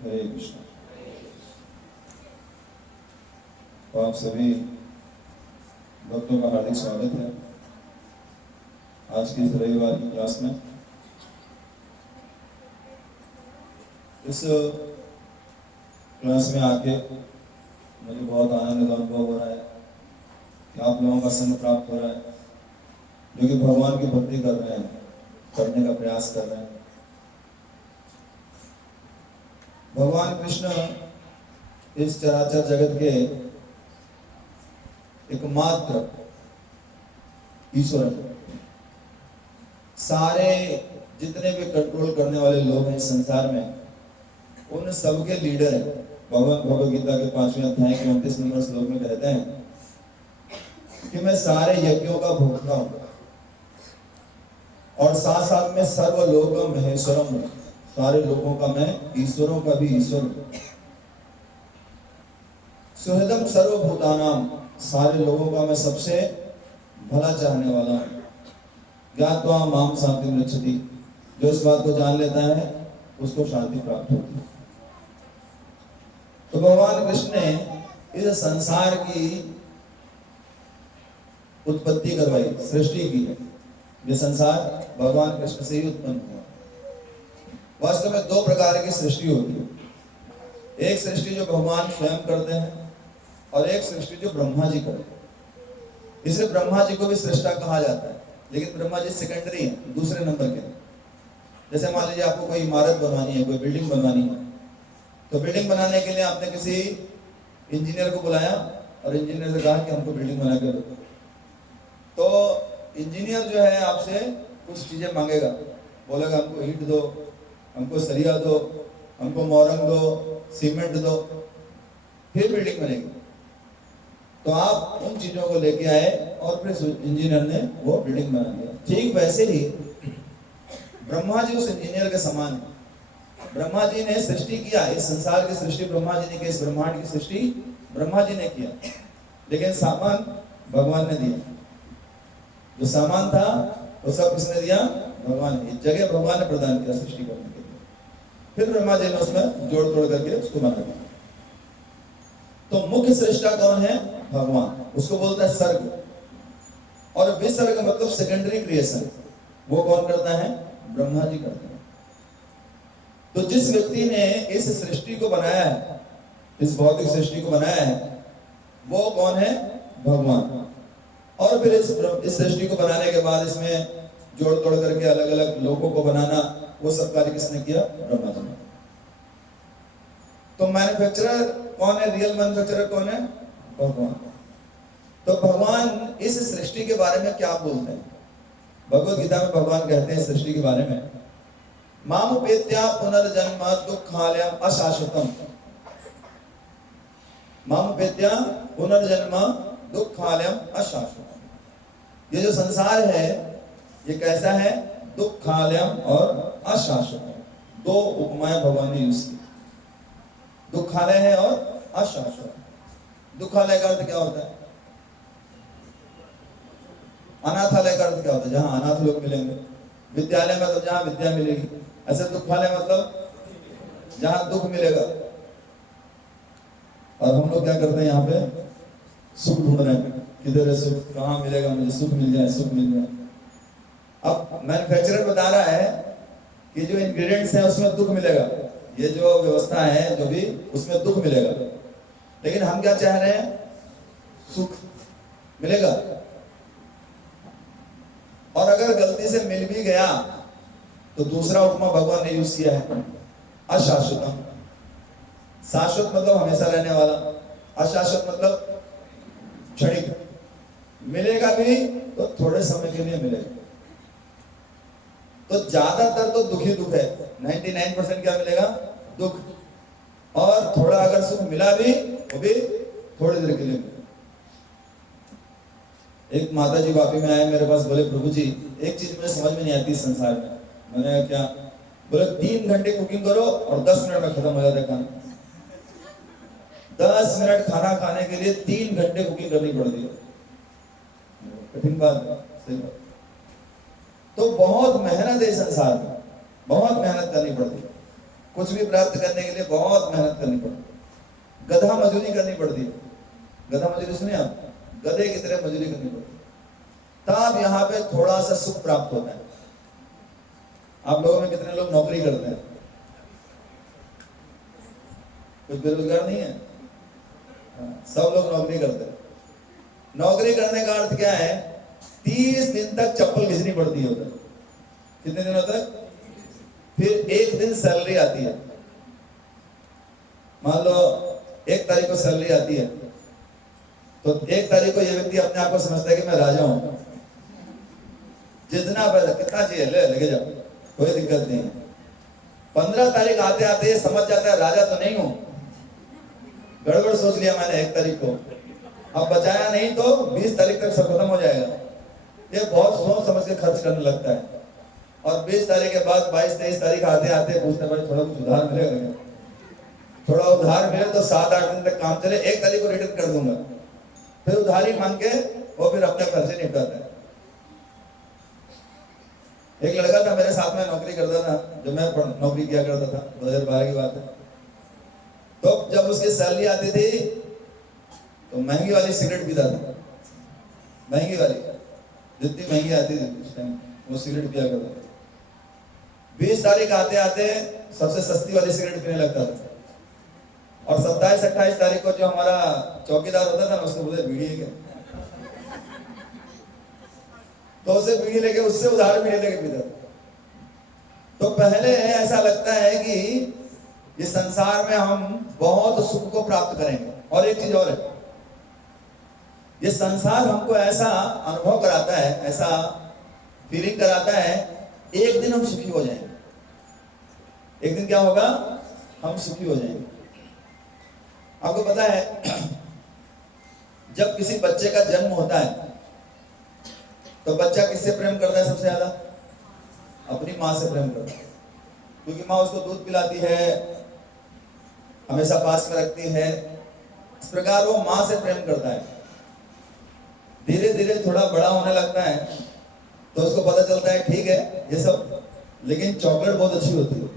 हरे कृष्ण। तो आप सभी भक्तों का हार्दिक स्वागत है आज की इस रविवार की क्लास में। इस क्लास में आके मुझे बहुत आनंद का अनुभव हो रहा है कि आप लोगों का संग प्राप्त हो रहा है, जो कि भगवान की भक्ति कर रहे हैं, करने का प्रयास कर रहे हैं। भगवान कृष्ण इस चराचर जगत के एकमात्र ईश्वर है। सारे जितने भी कंट्रोल करने वाले लोग हैं संसार में, उन सबके लीडर हैं। भगवान भगवद गीता के 5वें अध्याय के 29 नंबर श्लोक में कहते हैं कि मैं सारे यज्ञों का भोक्ता हूं और साथ साथ में सर्वलोक महेश्वरम हूं। सारे लोगों का मैं, ईश्वरों का भी ईश्वर हूं। सुहृदम सर्वभूतानाम, सारे लोगों का मैं सबसे भला चाहने वाला हूं। ज्ञात्वा माम शांति मृच्छति, जो इस बात को जान लेता है उसको शांति प्राप्त होती है। तो भगवान कृष्ण ने इस संसार की उत्पत्ति करवाई, सृष्टि की है। ये संसार भगवान कृष्ण से ही उत्पन्न हुआ। वास्तव में दो प्रकार की सृष्टि होती है। एक सृष्टि जो भगवान स्वयं करते हैं और एक सृष्टि जो ब्रह्मा जी करते हैं। इसलिए ब्रह्मा जी को भी सृष्टा कहा जाता है, लेकिन ब्रह्मा जी सेकेंडरी है, दूसरे नंबर के। जैसे मान लीजिए आपको कोई इमारत बनवानी है, कोई बिल्डिंग बनवानी है, तो बिल्डिंग बनाने के लिए आपने किसी इंजीनियर को बुलाया और इंजीनियर से कहा कि हमको बिल्डिंग बना के दो। तो इंजीनियर जो है आपसे कुछ चीजें मांगेगा, बोलेगा हमको ईंट दो, हमको सरिया दो, हमको मोरंग दो, सीमेंट दो, फिर बिल्डिंग बनेगी। तो आप उन चीजों को लेके आए और फिर इंजीनियर ने वो बिल्डिंग बना दिया। ठीक वैसे ही ब्रह्मा जी उस इंजीनियर के समान है। ब्रह्मा जी ने सृष्टि किया, इस संसार की सृष्टि ब्रह्मा जी ने की, इस ब्रह्मांड की सृष्टि ब्रह्मा जी ने किया, लेकिन सामान भगवान ने दिया। जो सामान था वो सब किसने दिया? भगवान ने। जगह भगवान ने प्रदान किया सृष्टि करने के लिए, फिर ब्रह्मा जी ने उसमें जोड़ तोड़ करके उसको बना दिया। तो मुख्य सृष्टा कौन है? भगवान। उसको बोलता है सर्ग, और विसर्ग मतलब सेकेंडरी क्रिएशन। वो कौन करता है? ब्रह्मा जी करते हैं। तो जिस व्यक्ति ने इस सृष्टि को बनाया है, इस भौतिक सृष्टि को बनाया है, वो कौन है? भगवान। और फिर इस सृष्टि को बनाने के बाद इसमें जोड़ तोड़ करके अलग अलग लोगों को बनाना, वो सब कार्य किसने किया? ब्रह्मा जी ने। तो मैन्युफैक्चरर कौन है? रियल मैन्युफैक्चरर कौन है? भगवान। तो भगवान इस सृष्टि के बारे में क्या बोलते हैं? भगवद गीता में भगवान कहते हैं सृष्टि के बारे में, मामुपेत्या पुनर्जन्म दुःखालयम अशाश्वतम। मामुपेत्या पुनर्जन्म दुःखालयम अशाश्वतम। ये जो संसार है ये कैसा है? दुःखालयम और अशाश्वतम। दो उपमाएं भगवान ने यूज की। दुःखालय है और अशाश्वत। दुःखालय का अर्थ क्या होता है? अनाथालय का अर्थ क्या होता है? जहां अनाथ लोग मिलेंगे। विद्यालय मतलब जहां विद्या मिलेगी। ऐसे दुःखालय मतलब जहां दुख मिलेगा। और हम लोग क्या करते हैं? यहाँ पे सुख ढूंढ रहे हैं, किधर है सुख, कहाँ मिलेगा मुझे सुख, मिल जाए, सुख मिल जाए। अब मैन्युफैक्चरर बता रहा है कि जो इंग्रेडिएंट्स हैं उसमें दुख मिलेगा, ये जो व्यवस्था है जो भी, उसमें दुख मिलेगा। लेकिन हम क्या चाह रहे हैं? सुख मिलेगा। और अगर गलती से मिल भी गया तो दूसरा उपमा भगवान ने यूज किया है, अशाश्वतम। शाश्वत मतलब हमेशा रहने वाला, अशाश्वत मतलब क्षणिक। मिलेगा भी तो थोड़े समय के लिए मिलेगा। तो ज्यादातर तो दुखी दुख है, 99% क्या मिलेगा? दुख। और थोड़ा अगर सुख मिला भी वो भी थोड़ी देर के लिए मिलेगा। एक माता जी वापी में आए मेरे पास, बोले प्रभु जी एक चीज मुझे समझ में नहीं आती संसार में। मैंने क्या? बोले 3 घंटे कुकिंग करो और 10 मिनट में खत्म हो जाता है खाना। 10 मिनट खाना खाने के लिए 3 घंटे कुकिंग करनी पड़ती है। कठिन बात है, सही बात। तो बहुत मेहनत है संसार में, बहुत मेहनत करनी पड़ती है। कुछ भी प्राप्त करने के लिए बहुत मेहनत करनी पड़ती है, गधा मजदूरी करनी पड़ती है। गधा मजदूरी सुने आप, गधे की तरह मजदूरी करनी पड़ती है, तब यहाँ पे थोड़ा सा सुख प्राप्त होता है। आप लोगों में कितने लोग नौकरी करते हैं? कुछ बेरोजगार नहीं है? सब लोग नौकरी करते हैं। नौकरी करने का अर्थ क्या है? 30 दिन तक चप्पल घिसनी पड़ती है उधर। कितने दिनों तक? फिर एक दिन सैलरी आती है। मान लो 1 तारीख को सैलरी आती है, तो 1 तारीख को ये व्यक्ति अपने आप को समझता है कि मैं राजा हूं, जितना पैसा कितना चाहिए ले लेके जाओ, कोई दिक्कत नहीं है। 15 तारीख आते आते समझ जाता है राजा तो नहीं हूं, गड़बड़ सोच लिया मैंने 1 तारीख को, अब बचाया नहीं तो 20 तारीख तक सब खत्म हो जाएगा। ये बहुत सोच समझ के खर्च करने लगता है, और 20 तारीख के बाद 22-23 तारीख आते आते पूछते भाई थोड़ा कुछ उधार मिलेगा? थोड़ा उधार मिले तो 7-8 दिन तक काम चले, 1 तारीख को रिटर्न कर दूंगा। फिर उधारी मांग के वो फिर अपने खर्चे निपटाता है। एक लड़का था मेरे साथ में, नौकरी करता था, जो मैं नौकरी किया करता था, 2012 की बात है। तो जब उसकी सैलरी आती थी तो महंगी वाली सिगरेट पीता था, महंगी वाली, जितनी महंगी आती थी उस टाइम वो सिगरेट पिया करता था। 20 तारीख आते आते सबसे सस्ती वाली सिगरेट पीने लगता था, और 27-28 तारीख को जो हमारा चौकीदार होता था ना, उसको बोलते बीड़ी है क्या, तो उसे बीड़ी लेके उससे उधार बीड़ी लेके पीता था। तो पहले ऐसा लगता है कि ये संसार में हम बहुत सुख को प्राप्त करेंगे, और एक चीज और है, ये संसार हमको ऐसा अनुभव कराता है, ऐसा फीलिंग कराता है, एक दिन हम सुखी हो जाएंगे। एक दिन क्या होगा? हम सुखी हो जाएंगे। आपको पता है जब किसी बच्चे का जन्म होता है तो बच्चा किससे प्रेम करता है सबसे ज्यादा? अपनी माँ से प्रेम करता है, क्योंकि माँ उसको दूध पिलाती है, हमेशा पास में रखती है। इस प्रकार वो माँ से प्रेम करता है। धीरे धीरे थोड़ा बड़ा होने लगता है तो उसको पता चलता है ठीक है ये सब, लेकिन चॉकलेट बहुत अच्छी होती है,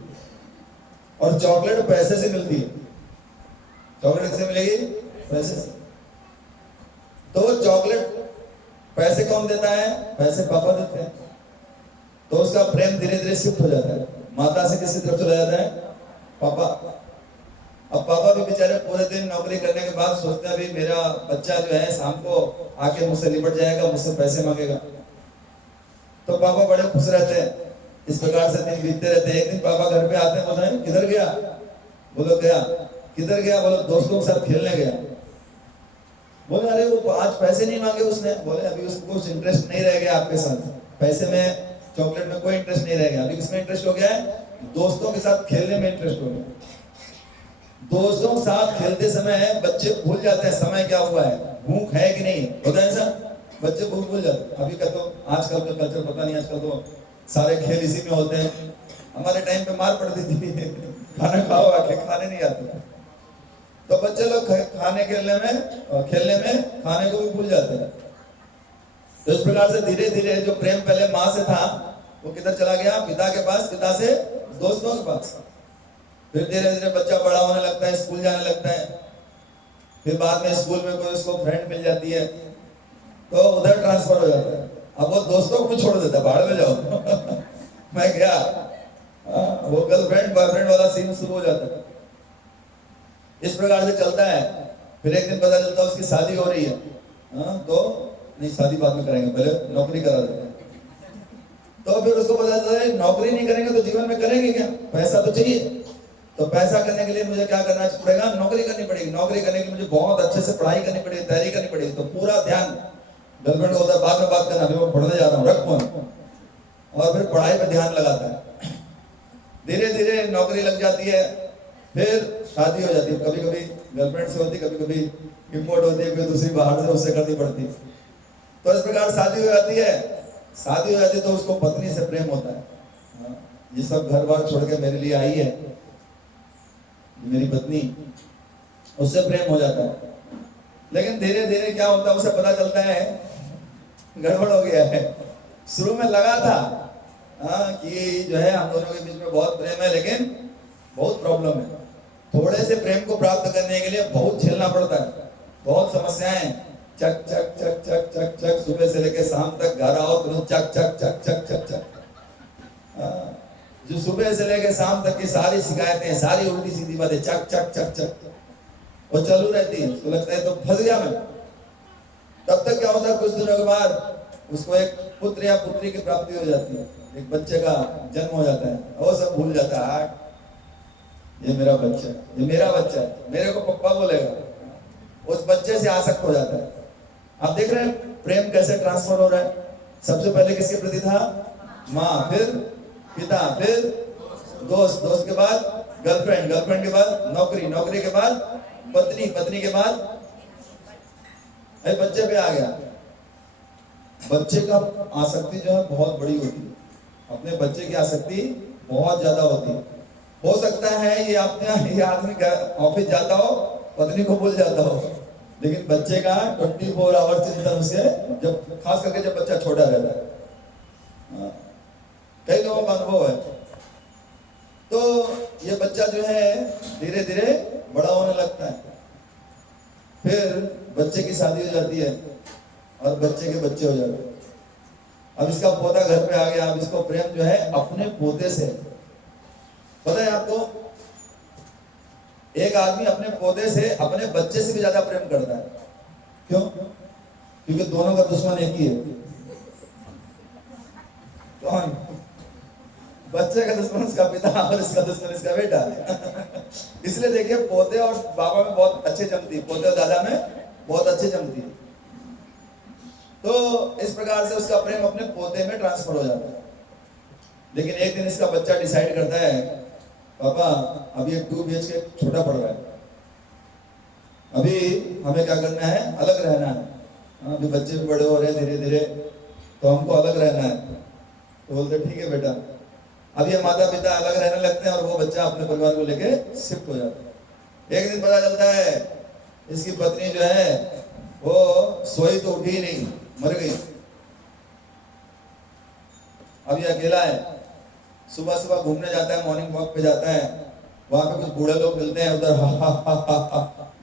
और चॉकलेट पैसे से मिलती है। चॉकलेट किससे मिलेगी? पैसे से। तो चॉकलेट पैसे कौन देता है? पैसे पापा देते हैं। तो उसका प्रेम धीरे धीरे शिफ्ट हो जाता है, माता से किसकी तरफ चला जाता है? पापा। अब पापा भी बेचारे पूरे दिन नौकरी करने के बाद सोचते हैं भी मेरा बच्चा जो है शाम को आके मुझसे लिपट जाएगा, मुझसे पैसे मांगेगा, तो पापा बड़े खुश रहते हैं। इस प्रकार से दिन बीतते रहते हैं। एक दिन पापा घर पे आते हैं, बोलते हैं किधर गया? बोलो गया। किधर गया? बोलो दोस्तों के साथ खेलने गया। बोले अरे वो आज पैसे नहीं मांगे उसने। बोले अभी उसको कुछ इंटरेस्ट नहीं रह गया आपके साथ, पैसे में चॉकलेट में कोई इंटरेस्ट नहीं रह गया, अभी किसमें इंटरेस्ट हो गया है? दोस्तों के साथ खेलने में इंटरेस्ट हो गया। दोस्तों के साथ खेलते समय बच्चे भूल जाते हैं समय क्या हुआ है, भूख है कि नहीं, होता है ऐसा? बच्चे भूख भूल जाते हैं। अभी का तो आजकल का कल्चर पता नहीं, आजकल तो सारे खेल इसी में होते हैं। हमारे टाइम पे मार पड़ती थी खाना खाओ आके, खाने नहीं आते थे। तो बच्चे लोग खाने खेलने में खाने को भी भूल जाते हैं। तो इस प्रकार से धीरे धीरे जो प्रेम पहले माँ से था वो किधर चला गया? पिता के पास, पिता से दोस्तों के पास। फिर धीरे धीरे बच्चा बड़ा होने लगता है, स्कूल जाने लगता है। फिर बाद में स्कूल में कोई उसको फ्रेंड मिल जाती है तो उधर ट्रांसफर हो जाता है। अब वो दोस्तों को भी छोड़ देता है, बाहर में जाओ मैं गया। वो गर्लफ्रेंड बॉयफ्रेंड वाला सीन शुरू हो जाता है। इस प्रकार से चलता है। फिर एक दिन पता चलता है उसकी शादी हो रही है। तो नहीं, शादी बाद में करेंगे, पहले नौकरी करा देते हैं। तो फिर उसको पता चलता है नौकरी नहीं करेंगे तो जीवन में करेंगे क्या? पैसा तो चाहिए। तो पैसा करने के लिए मुझे क्या करना पड़ेगा? नौकरी करनी पड़ेगी। नौकरी करने के लिए मुझे बहुत अच्छे से पढ़ाई करनी पड़ेगी, तैयारी करनी पड़ेगी। तो पूरा ध्यान गर्लफ्रेंड होता है, बाद में बात करना, अभी मैं पढ़ने जा रहा हूँ, रख फोन। और फिर पढ़ाई पर ध्यान लगाता है। धीरे धीरे नौकरी लग जाती है, फिर शादी हो जाती है। कभी कभी गर्लफ्रेंड से होती, कभी कभी इम्पोर्ट होती है, फिर दूसरी बाहर से उससे करनी पड़ती। तो इस प्रकार शादी हो जाती है। शादी हो जाती है तो उसको पत्नी से प्रेम होता है। ये सब घर बार छोड़ के मेरे लिए आई है, मेरी पत्नी, उससे प्रेम हो जाता है। लेकिन धीरे धीरे क्या होता है, उसे पता चलता है गड़बड़ हो गया है। शुरू में लगा था कि जो है हम दोनों के बीच में बहुत प्रेम है, लेकिन बहुत प्रॉब्लम है। थोड़े से प्रेम को प्राप्त करने के लिए बहुत झेलना पड़ता है, बहुत समस्याएं। चक चक चक चक चक चक, सुबह से लेकर शाम तक घर आओ तुरंत चक चक चक चक चक चक। जो सुबह से लेकर शाम तक की सारी शिकायतें, सारी उल्टी सीधी बातें चक चक चक चक वो चालू रहती है। उसको लगता है तो फंस गया मैं। तब तक क्या होता है, कुछ दिनों के बाद उसको एक पुत्र या पुत्री की प्राप्ति हो जाती है, एक बच्चे का जन्म हो जाता है, वो सब भूल जाता है। ये मेरा बच्चा है, ये मेरा बच्चा है, मेरे को पप्पा बोलेगा। उस बच्चे से आसक्त हो जाता है। आप देख रहे हैं प्रेम कैसे ट्रांसफर हो रहा है। सबसे पहले किसके प्रति था? माँ, फिर पिता, फिर दोस्त, दोस्त के बाद गर्लफ्रेंड, गर्लफ्रेंड के बाद नौकरी, नौकरी के बाद पत्नी, पत्नी के बाद बच्चे पे आ गया। बच्चे का आसक्ति जो है बहुत बड़ी होती है, अपने बच्चे की आसक्ति बहुत ज्यादा होती है। हो सकता है ये अपने, ये आदमी ऑफिस जाता हो, पत्नी को भूल जाता हो, लेकिन बच्चे का 24 आवर चिंतन उसके, जब खास करके जब बच्चा छोटा रहता है। कई लोगों का अनुभव है। तो ये बच्चा जो है धीरे धीरे बड़ा होने लगता है, फिर बच्चे की शादी हो जाती है और बच्चे के बच्चे हो जाते हैं। अब इसका पोता घर पे आ गया। अब इसको प्रेम जो है अपने पोते से, पता है आपको, एक आदमी अपने पोते से, अपने बच्चे से भी ज्यादा प्रेम करता है। क्यों? क्योंकि दोनों का दुश्मन एक ही है। कौन? बच्चे का दुश्मन उसका पिता और इसका दुश्मन इसका बेटा। इसलिए देखिए पोते और बाबा में बहुत अच्छे जमती है, पोते और दादा में बहुत अच्छे जमती है। तो इस प्रकार से उसका प्रेम अपने पोते में ट्रांसफर हो जाता है। लेकिन एक दिन इसका बच्चा डिसाइड करता है, पापा अभी एक 2 BHK छोटा पड़ रहा है, अभी हमें क्या करना है, अलग रहना है। अभी बच्चे भी बड़े हो रहे हैं धीरे धीरे, तो हमको अलग रहना है। तो बोलते ठीक है बेटा। अब ये माता पिता अलग रहने लगते हैं और वो बच्चा अपने परिवार को लेके शिफ्ट हो जाता है। एक दिन पता चलता है इसकी पत्नी जो है वो सोई तो उठी ही नहीं, मर गई। अब ये अकेला है। सुबह सुबह घूमने जाता है, मॉर्निंग वॉक पे जाता है, वहां पे कुछ बूढ़े लोग मिलते हैं उधर,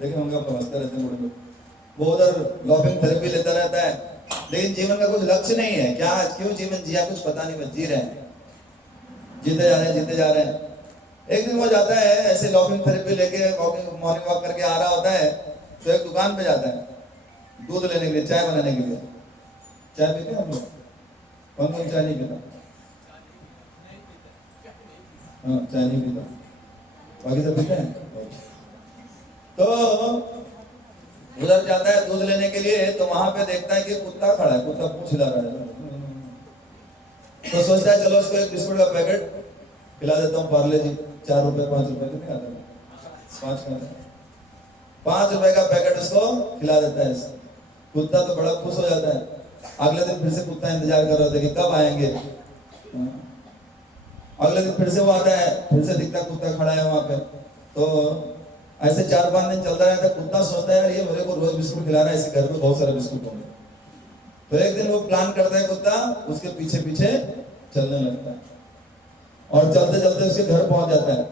देखे होंगे आप, हंसते रहते हैं बूढ़े लोग। वो उधर लॉफिंग थेरेपी लेता रहता है, लेकिन जीवन का कुछ लक्ष्य नहीं है। क्या, क्यों जीवन जिया कुछ पता नहीं, बस जी रहे हैं, जीते जा रहे हैं, जीते जा रहे हैं। एक दिन वो जाता है ऐसे लॉफिंग थेरेपी लेके, वॉकिंग मॉर्निंग वॉक करके आ रहा होता है, तो एक दुकान पे जाता है दूध लेने के लिए, चाय बनाने के लिए। चाय पीते हैं हम लोग? कौन कौन चाय नहीं पीता? हाँ, चाय नहीं पीता, बाकी सब पीते हैं। तो उधर जाता है दूध लेने के लिए, तो वहां पे देखता है कि कुत्ता खड़ा है, कुत्ता पूंछ हिला रहा है। तो सोचता है चलो उसको एक बिस्कुट का पैकेट खिला देता हूँ, पार्ले जी, 4 रुपए 5 रुपए कितने आता है? 5 रुपए का पैकेट उसको खिला देता है। कुत्ता तो बड़ा खुश हो जाता है। अगले दिन फिर से कुत्ता इंतजार कर रहा था कि कब आएंगे। अगले दिन फिर से वो आता है, फिर से दिखता कुत्ता खड़ा है वहां पे। तो ऐसे 4-5 दिन चलता रहता। कुत्ता सोचता है यार ये मेरे को रोज बिस्कुट खिला रहा है, इसके घर में बहुत सारे बिस्कुट होंगे। तो एक दिन वो प्लान करता है कुत्ता, उसके पीछे पीछे चलने लगता है और चलते चलते उसके घर पहुंच जाता है।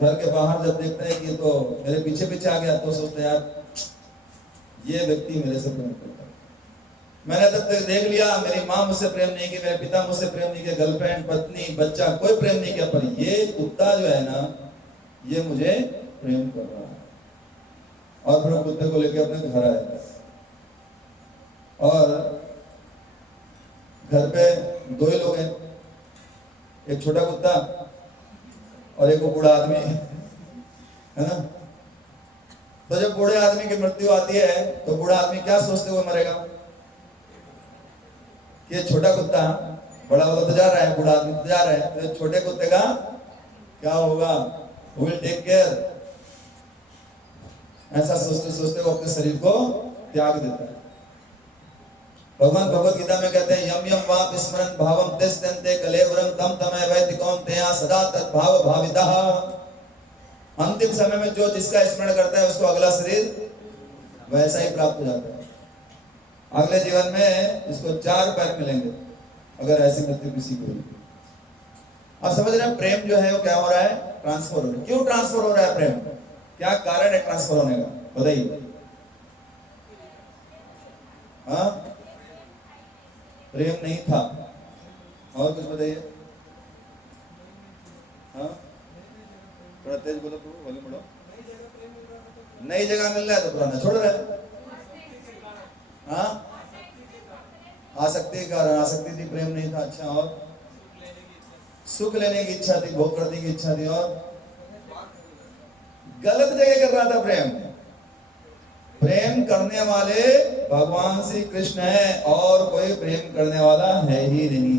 घर के बाहर जब देखता है कि ये तो मेरे पीछे पीछे आ गया, तो सोचता है यार ये व्यक्ति मेरे से प्रेम करता है। मैंने तब तक देख लिया मेरी माँ मुझसे प्रेम नहीं की, मेरे पिता मुझसे प्रेम नहीं किया, गर्लफ्रेंड, पत्नी, बच्चा, कोई प्रेम नहीं किया, पर ये कुत्ता जो है ना, ये मुझे प्रेम कर रहा है। और फिर कुत्ते को लेकर अपने घर आया और घर पे 2 ही लोग हैं, एक छोटा कुत्ता और एक वो बूढ़ा आदमी, है ना। तो जब बूढ़े आदमी की मृत्यु आती है तो बूढ़ा आदमी क्या सोचते हुए मरेगा कि ये छोटा कुत्ता बड़ा वाला तो जा रहा है, बूढ़ा आदमी तो जा रहा है, तो छोटे कुत्ते का क्या होगा, विल टेक केयर। ऐसा सोचते सोचते वो अपने शरीर को त्याग देता है। भगवान भगवत गीता में कहते हैं यम यम वाप स्मरण भावम तिष्ठन्ते कलेवरम तम तमय वैति कौन्तेय सदा तद्भाव भावितः। अंतिम समय में जो जिसका स्मरण करता है उसको अगला शरीर वैसा ही प्राप्त हो जाता है। अगले जीवन में इसको 4 पैर मिलेंगे अगर ऐसी मृत्यु किसी को। अब समझ रहे हैं प्रेम जो है वो क्या हो रहा है, ट्रांसफर हो रहा है। क्यों ट्रांसफर हो रहा है प्रेम? क्या कारण है ट्रांसफर होने का, बताइए। हाँ, प्रेम नहीं था, और कुछ बताइए। हाँ, थोड़ा तेज बोलो, वॉल्यूम बढ़ाओ। नई जगह मिल रहा है तो पुराना छोड़ रहा है। हाँ, आसक्ति के कारण, आसक्ति थी, प्रेम नहीं था। अच्छा, और सुख लेने की इच्छा थी, भोग करने की इच्छा थी, और गलत जगह कर रहा था प्रेम। प्रेम करने वाले भगवान श्री कृष्ण है, और कोई प्रेम करने वाला है ही नहीं,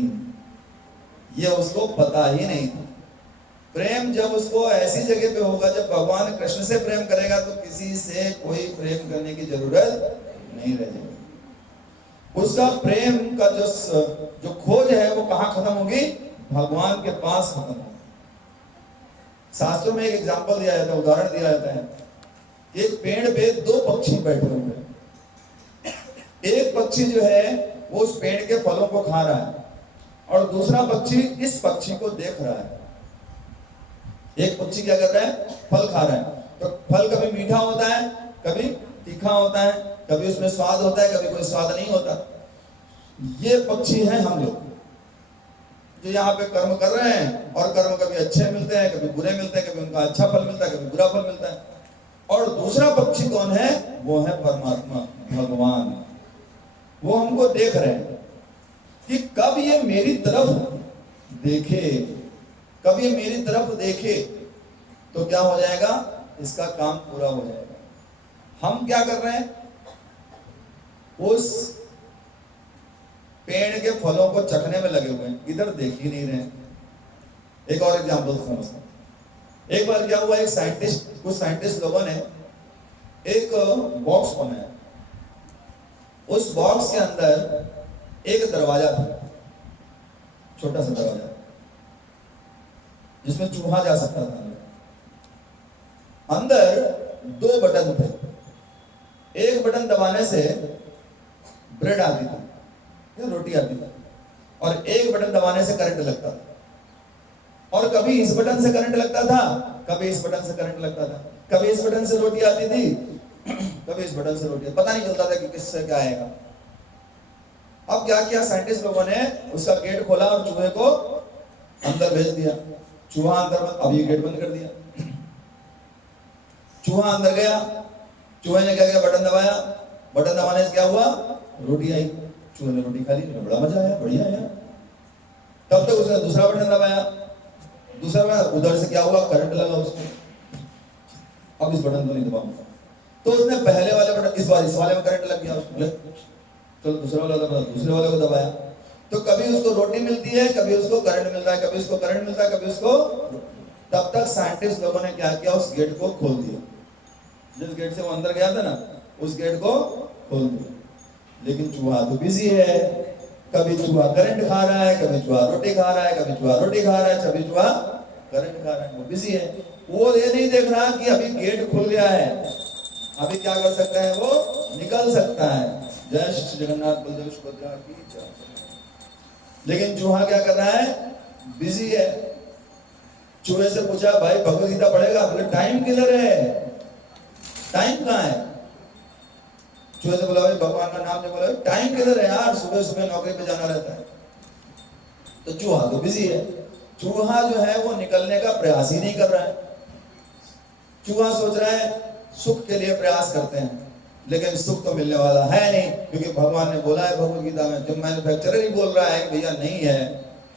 ये उसको पता ही नहीं था। प्रेम जब उसको ऐसी जगह पे होगा जब भगवान कृष्ण से प्रेम करेगा तो किसी से कोई प्रेम करने की जरूरत नहीं रहेगी। उसका प्रेम का जो खोज है वो कहां खत्म होगी? भगवान के पास खत्म होगी। शास्त्रों में एक एग्जांपल दिया जाता है, उदाहरण दिया जाता है। एक पेड़ पे दो पक्षी बैठे हुए हैं। एक पक्षी जो है वो उस पेड़ के फलों को खा रहा है, और दूसरा पक्षी इस पक्षी को देख रहा है। एक पक्षी क्या कर रहा है? फल खा रहा है। तो फल कभी मीठा होता है, कभी तीखा होता है, कभी उसमें स्वाद होता है, कभी कोई स्वाद नहीं होता। ये पक्षी हैं हम लोग, जो यहाँ पे कर्म कर रहे हैं, और कर्म कभी अच्छे मिलते हैं, कभी बुरे मिलते हैं, कभी उनका अच्छा फल मिलता है, कभी बुरा फल मिलता है। और दूसरा पक्षी कौन है? वो है परमात्मा, भगवान। वो हमको देख रहे हैं कि कब ये मेरी तरफ देखे, कब ये मेरी तरफ देखे तो क्या हो जाएगा? इसका काम पूरा हो जाएगा। हम क्या कर रहे हैं? उस पेड़ के फलों को चखने में लगे हुए हैं, इधर देख ही नहीं रहे हैं। एक और एग्जांपल समझते हैं। एक बार क्या हुआ, कुछ साइंटिस्ट लोगों ने एक बॉक्स बनाया। उस बॉक्स के अंदर एक दरवाजा था, छोटा सा दरवाजा, जिसमें चूहा जा सकता था। अंदर दो बटन थे। एक बटन दबाने से ब्रेड आती थी, रोटी आती थी, और एक बटन दबाने से करंट लगता था। और कभी इस बटन से करंट लगता था, कभी इस बटन से करंट लगता था, कभी इस बटन से रोटी आती थी, कभी इस बटन से रोटी, पता नहीं चलता था कि किससे क्या आएगा। अब क्या किया साइंटिस्ट लोगों ने? उसका गेट खोला और चूहे को अंदर भेज दिया। चूहा अंदर, अब ये गेट बंद कर दिया। चूहा अंदर गया, चूहे ने क्या किया? बटन दबाया। बटन दबाने से क्या हुआ? रोटी आई। चूहे ने रोटी खा ली, बड़ा मजा आया, बढ़िया आया। तब तक उसने दूसरा बटन दबाया, दूसरा बटन, उधर से क्या हुआ? करंट लगा उसको। अब इस बटन को नहीं दबाऊंगा, तो उसने पहले वाले बटन, इस वाले में करंट लग गया उसको, तो दूसरा वाला दबाया, दूसरे वाले को दबाया। तो कभी उसको रोटी मिलती है, कभी उसको करंट मिलता है, कभी उसको करंट मिलता है, कभी उसको। तब तक साइंटिस्ट लोगों ने क्या किया? उस गेट को खोल दिया। जिस गेट से वो अंदर गया था ना, उस गेट को खोल दिया। लेकिन चूहा तो बिजी है, कभी चूहा करंट खा रहा है, कभी चूहा रोटी खा रहा है, कभी चूहा रोटी खा रहा है, कभी चूहा करंट खा रहा है। वो बिजी है, वो ये नहीं देख रहा कि अभी गेट खुल गया है, अभी क्या कर सकता है? वो निकल सकता है। जय श्री जगन्नाथ बलदेव सुभद्रा की जय। लेकिन चूहा क्या कर रहा है? बिजी है। चूहे से पूछा, भाई भगवद गीता पढ़ेगा? बोले टाइम किधर है, टाइम कहाँ है? चूहे से बोला, भाई भगवान का नाम जो बोला, टाइम किधर है यार, सुबह सुबह नौकरी पे जाना रहता है। तो चूहा तो बिजी है। चूहा जो है वो निकलने का प्रयास ही नहीं कर रहा है। चूहा सोच रहा है सुख के लिए प्रयास करते हैं, लेकिन सुख तो मिलने वाला है नहीं, क्योंकि भगवान ने बोला है भगवद गीता में, जब मैन्युफैक्चरर ही बोल रहा है कि भैया नहीं है,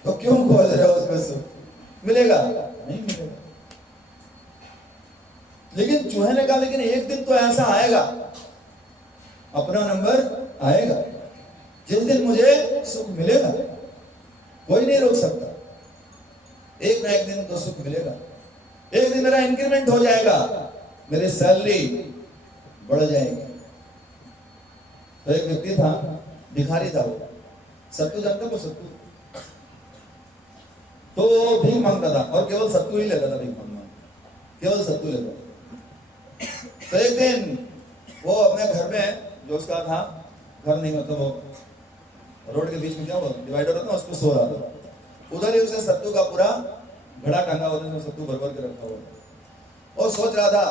तो क्यों खोज रहे हो उसमें सुख? मिलेगा नहीं मिलेगा। लेकिन चूहे ने कहा, लेकिन एक दिन तो ऐसा आएगा, अपना नंबर आएगा, जिस दिन मुझे सुख मिलेगा, कोई नहीं रोक सकता। एक ना एक दिन तो सुख मिलेगा। एक दिन मेरा इंक्रीमेंट हो जाएगा, मेरी सैलरी बढ़ जाएगी। तो एक व्यक्ति था, भिखारी था, वो सत्तू जानते हो? सत्तू तो भीख मांगता था, और केवल सत्तू ही लेता था, भीख मांगना केवल सत्तू लेता। तो एक दिन वो अपने घर में, जो उसका था घर नहीं, मतलब वो रोड के बीच में क्या हुआ, डिवाइडर होता ना, उसको सो रहा था। उधर ही उसने सत्तू का पूरा घड़ा टांगा होता है, सत्तू भर भर के रखा हुआ। और सोच रहा था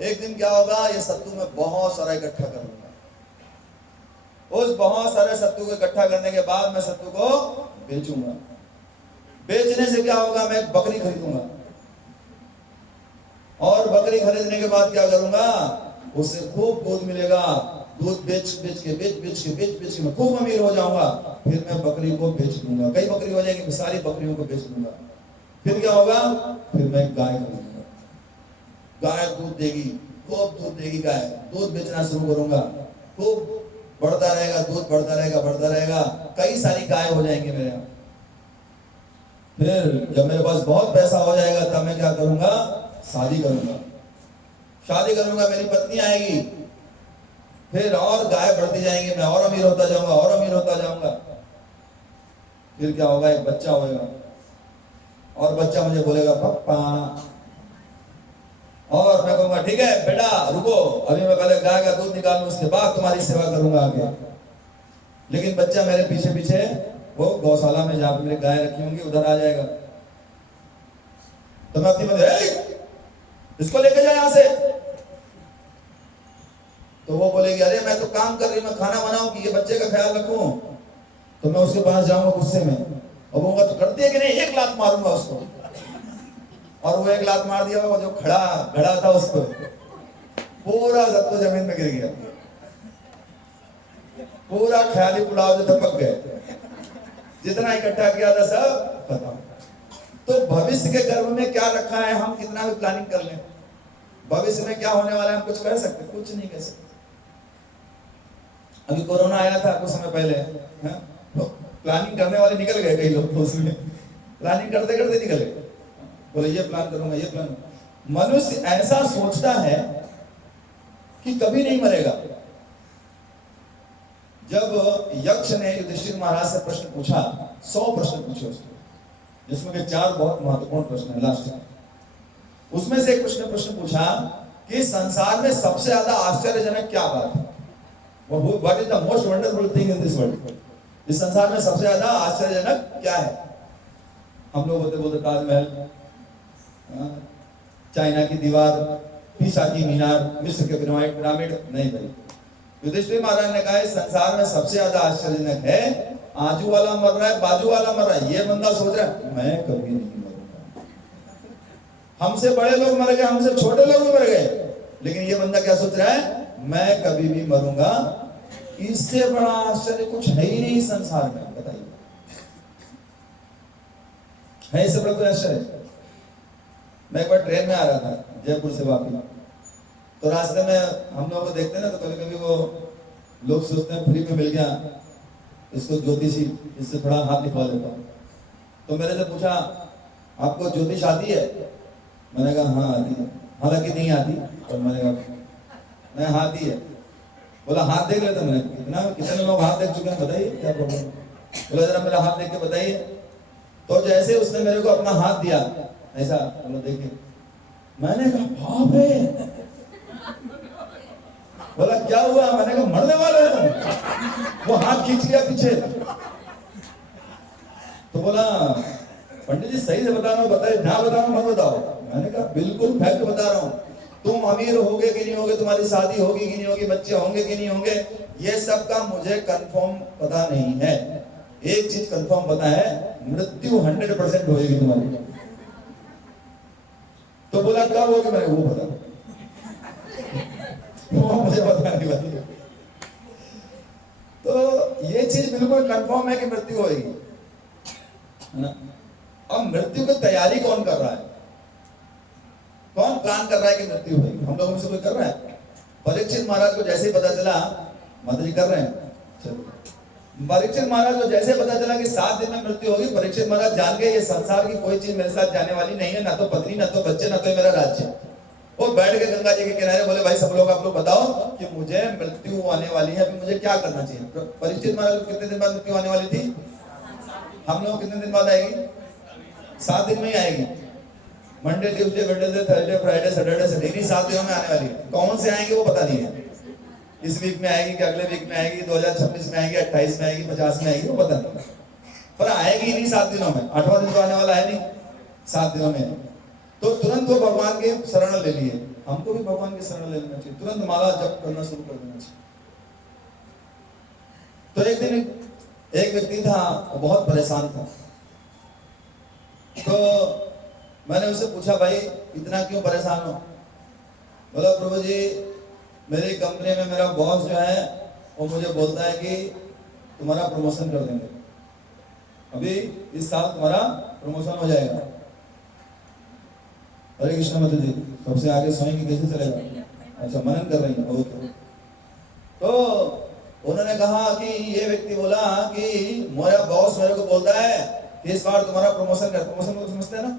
एक दिन क्या होगा, ये सत्तू मैं बहुत सारा इकट्ठा करूंगा। उस बहुत सारे सत्तू को इकट्ठा करने के बाद मैं सत्तू को बेचूंगा। बेचने से क्या होगा, मैं एक बकरी खरीदूंगा और बकरी खरीदने के बाद क्या करूंगा, उससे खूब दूध मिलेगा। दूध बेच के मैं खूब अमीर हो जाऊंगा। फिर मैं बकरी को बेच दूंगा, कई बकरी हो जाएंगी, सारी बकरियों को बेच दूंगा। फिर क्या होगा, फिर मैं गाय खरीदूंगा। गाय दूध देगी, खूब दूध देगी गाय, दूध बेचना शुरू करूंगा। खूब बढ़ता रहेगा, दूध बढ़ता रहेगा, कई सारी गाय हो जाएंगे मेरे यहाँ। फिर जब मेरे पास बहुत पैसा हो जाएगा तब मैं क्या करूंगा, शादी करूंगा, मेरी पत्नी आएगी, फिर और गाय बढ़ती जाएंगी, मैं और अमीर होता जाऊंगा। फिर क्या होगा, एक बच्चा होगा और बच्चा मुझे बोलेगा पापा, और मैं कहूंगा ठीक है बेटा रुको, अभी मैं पहले गाय का दूध निकालूं, उसके बाद तुम्हारी सेवा करूंगा आगे। लेकिन बच्चा मेरे पीछे पीछे वो गौशाला में जहां पर मेरी गाय रखी होंगी उधर आ जाएगा। तो मैं अपनी मम्मी, इसको लेके जाए यहां से। तो वो बोलेगी अरे मैं तो काम कर रही हूं, मैं खाना बनाऊं कि ये बच्चे का ख्याल रखूं। तो मैं उसके पास जाऊंगा गुस्से में और बोलूंगा तो करती है कि नहीं, एक लात मारूंगा उसको। और वो एक लात मार दिया, वो जो घड़ा था उसको पूरा सत्तू जमीन में गिर गया, पूरा ख्याली पुलाव जो टपक गए, जितना इकट्ठा किया था सब खत्म। तो भविष्य के गर्भ में क्या रखा है, हम कितना भी प्लानिंग कर लें, भविष्य में क्या होने वाला है हम कुछ कह सकते, कुछ नहीं कह सकते। अभी कोरोना आया था कुछ समय पहले, तो प्लानिंग करने वाले निकल गए कई लोग, तो उसमें प्लानिंग करते करते निकल गए, बोले ये प्लान करूंगा, ये प्लान। मनुष्य ऐसा सोचता है कि कभी नहीं मरेगा। जब यक्ष ने युधिष्ठिर महाराज से प्रश्न पूछा, 100 प्रश्न पूछे उसको, जिसमें के 4 बहुत महत्वपूर्ण प्रश्न है लास्ट में। उसमें से एक प्रश्न पूछा कि संसार में सबसे ज्यादा आश्चर्यजनक क्या बात है, what is the most wonderful thing in this world. इस संसार में सबसे ज्यादा आश्चर्यजनक क्या है। हम लोग बोलते ताजमहल, चाइना की दीवार, पीसा की मीनार, मिस्र के पिरामिड। नहीं भाई, युधिष्ठिर महाराज ने कहा संसार में सबसे ज्यादा आश्चर्यजनक है आजू वाला मर रहा है, बाजू वाला मर रहा है, ये बंदा सोच रहा है मैं कभी नहीं मरूंगा। हमसे बड़े लोग मर गए, हमसे छोटे लोग भी मर गए, लेकिन ये बंदा क्या सोच रहा है, मैं कभी भी मरूंगा। इससे बड़ा आश्चर्य कुछ है ही नहीं संसार में, बताइए है इससे बड़ा कोई आश्चर्य। मैं एक बार ट्रेन में आ रहा था जयपुर से वापस, तो रास्ते में हम लोगों को देखते हैं ना, तो कभी कभी वो लोग सोचते हैं फ्री में मिल गया इसको ज्योतिषी, इससे थोड़ा हाथ दिखवा देता हूँ। तो मेरे से पूछा आपको ज्योतिष आती है, मैंने कहा हाँ आती है, हालांकि नहीं आती, और मैंने कहा मैं हाथ ही है। बोला हाथ देख लेता, मैंने कितने लोग हाथ देख चुके हैं बताइए क्या प्रॉब्लम। बोला जरा मेरा हाथ देख के बताइए। तो जैसे उसने मेरे को अपना हाथ दिया ऐसा, बोला देखिए, मैंने कहा बाप रे, बोला क्या हुआ, मैंने कहा मरने वाले हो। वो हाथ खींच लिया पीछे। तो बोला पंडित जी सही से बता रहा हूँ, बताइए, ना बताओ मत बताओ। मैंने कहा बिल्कुल फैक्ट बता रहा हूँ, तुम अमीर होगे कि नहीं होगे, तुम्हारी शादी होगी कि नहीं होगी, बच्चे होंगे कि नहीं होंगे, ये सब का मुझे कंफर्म पता नहीं है। एक चीज कंफर्म पता है, मृत्यु 100% होगी तुम्हारी। तो बोला कब होगी, मैंने वो बता, वो मुझे पता नहीं लगी। तो ये चीज बिल्कुल कंफर्म है कि मृत्यु होगी, है ना। अब मृत्यु की तैयारी कौन कर रहा है, कौन प्लान कर रहा है कि मृत्यु होगी, हम लोगों में से कोई कर रहा है। परीक्षित महाराज को जैसे ही पता चला, माता जी कर रहे हैं, चलो। परीक्षित महाराज को जैसे पता चला कि 7 दिन में मृत्यु होगी, परीक्षित महाराज जान गए ये संसार की कोई चीज मेरे साथ जाने वाली नहीं है, ना तो पत्नी, ना तो बच्चे, ना तो मेरा राज्य। वो बैठ के गंगा जी के किनारे बोले भाई सब लोग आप लोग बताओ कि मुझे मृत्यु आने वाली है, अभी मुझे क्या करना चाहिए। परीक्षित महाराज को कितने दिन बाद मृत्यु आने वाली थी, हम लोग कितने दिन बाद आएगी, 7 दिन में ही आएगी। Monday, Tuesday, Wednesday, Thursday, Friday, Saturday, Sunday, इन्हीं 7 दिनों में आने वाली है। कौन से आएंगे वो पता नहीं है, इस वीक में आएगी कि अगले वीक में आएगी, 2026 में आएगी, 28 में आएगी, 50 में आएगी, वो पता नहीं, पर आएगी इन्हीं 7 दिनों में। 8वां दिन तो आने वाला है नहीं, 7 दिनों में, तो तुरंत वो भगवान के शरण ले लिए। हमको भी भगवान के शरण ले लेना चाहिए, तुरंत माला जप करना शुरू कर देना चाहिए। तो एक दिन एक व्यक्ति था, वो बहुत परेशान था। तो मैंने उससे पूछा, भाई इतना क्यों परेशान हो? बोला, प्रभु जी मेरी कंपनी में मेरा बॉस जो है वो मुझे बोलता है कि तुम्हारा प्रमोशन कर देंगे, अभी इस साल तुम्हारा प्रमोशन हो जाएगा। हरे कृष्ण माता जी, सबसे आगे स्वयं की कैसे चलेगा? अच्छा, मनन कर रही है बहुत। तो उन्होंने कहा कि ये व्यक्ति बोला कि मेरा बॉस मेरे को बोलता है कि इस बार तुम्हारा प्रमोशन कर, प्रमोशन को समझते हैं ना,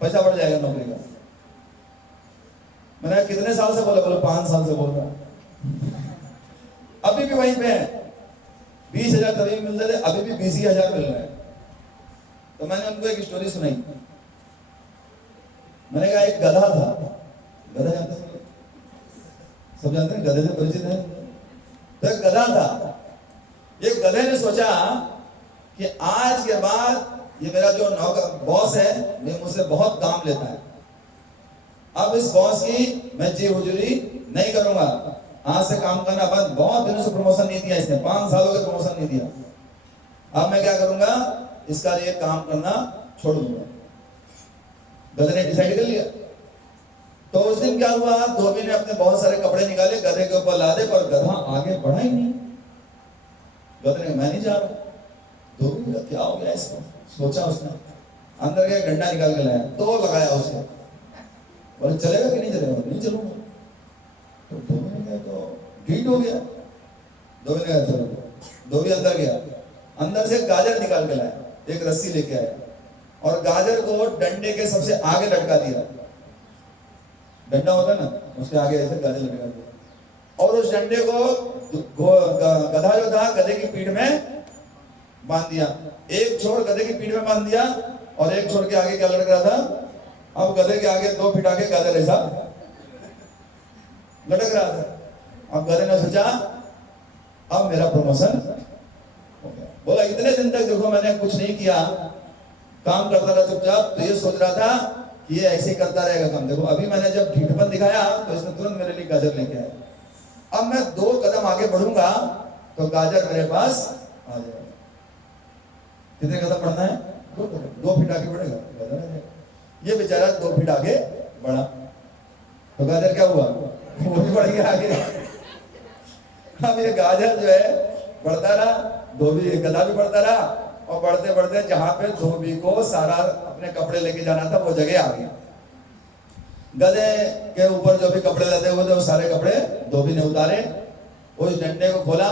पैसा बढ़ जाएगा नौकरी का। मैंने कितने साल से बोला? बोले 5 साल से बोल रहा। अभी भी वहीं पे है, 20,000 तभी मिल रहे थे, अभी भी 20,000 मिल रहा है। तो मैंने उनको एक स्टोरी सुनाई। मैंने कहा, एक गधा था, गधा जानते हैं, सब जानते हैं, गधे से परिचित है। तो एक गधा था, एक गधे ने सोचा कि आज के बाद ये मेरा जो नौकर बॉस है, ये मुझसे बहुत काम लेता है, अब इस बॉस की मैं जी हुजूरी नहीं करूंगा, आज से काम करना बंद। बहुत दिनों से प्रमोशन नहीं दिया इसने, 5 सालों के प्रमोशन नहीं दिया। अब मैं क्या करूंगा, इसका लिए काम करना छोड़ दूंगा। गधे ने डिसाइड कर लिया। तो उस दिन क्या हुआ, धोबी ने अपने बहुत सारे कपड़े निकाले, गधे के ऊपर लादे, पर गधा आगे बढ़ा ही नहीं। गधे ने, मैं नहीं जा रहा। धोबी का क्या हो गया इसको, सोचा उसने, अंदर गया, डंडा निकाल के लाया, तो लगाया उसने। बोले, चलेगा कि नहीं चलेगा? नहीं चलूंगा। तो धोबी ने कहा, तो ढीठ हो गया। धोबी ने कहा चलो। धोबी अंदर गया, अंदर से गाजर निकाल के लाया, एक रस्सी लेके आया और गाजर को डंडे के सबसे आगे लटका दिया। डंडा होता ना, उसके आगे ऐसे गाजर लटका दिया और उस डंडे को गधा जो था गधे की पीठ में बांध दिया। एक छोर गधे की पीठ में बांध दिया और एक छोर के आगे क्या लटक रहा था? अब गधे के आगे 2 फीट आगे गाजर ऐसा लटक रहा था। अब गधे ने सोचा, अब मेरा प्रमोशन हो गया। बोला, इतने दिन तक देखो मैंने कुछ नहीं किया, काम करता रहा चुपचाप, तो ये सोच रहा था कि ये ऐसे ही करता रहेगा काम। देखो अभी मैंने जब ढीठपन दिखाया तो इसने तुरंत मेरे लिए गाजर लेके आया। अब मैं 2 कदम आगे बढ़ूंगा तो गाजर मेरे पास आ जाएगा। कितने कदम बढ़ना है? 2 कदम, 2 फीट आगे बढ़ेगा, गाजर आ जाएगा। ये बेचारा 2 फीट आगे बढ़ा तो गाजर क्या हुआ? वो भी बढ़ गया आगे। अब ये गाजर जो है बढ़ता रहा, धोबी गधा भी बढ़ता रहा और बढ़ते बढ़ते जहां पे धोबी को सारा अपने कपड़े लेके जाना था वो जगह आ गया। गधे के ऊपर जो भी कपड़े लदे हुए थे वो सारे कपड़े धोबी ने उतारे, उस डंडे को खोला,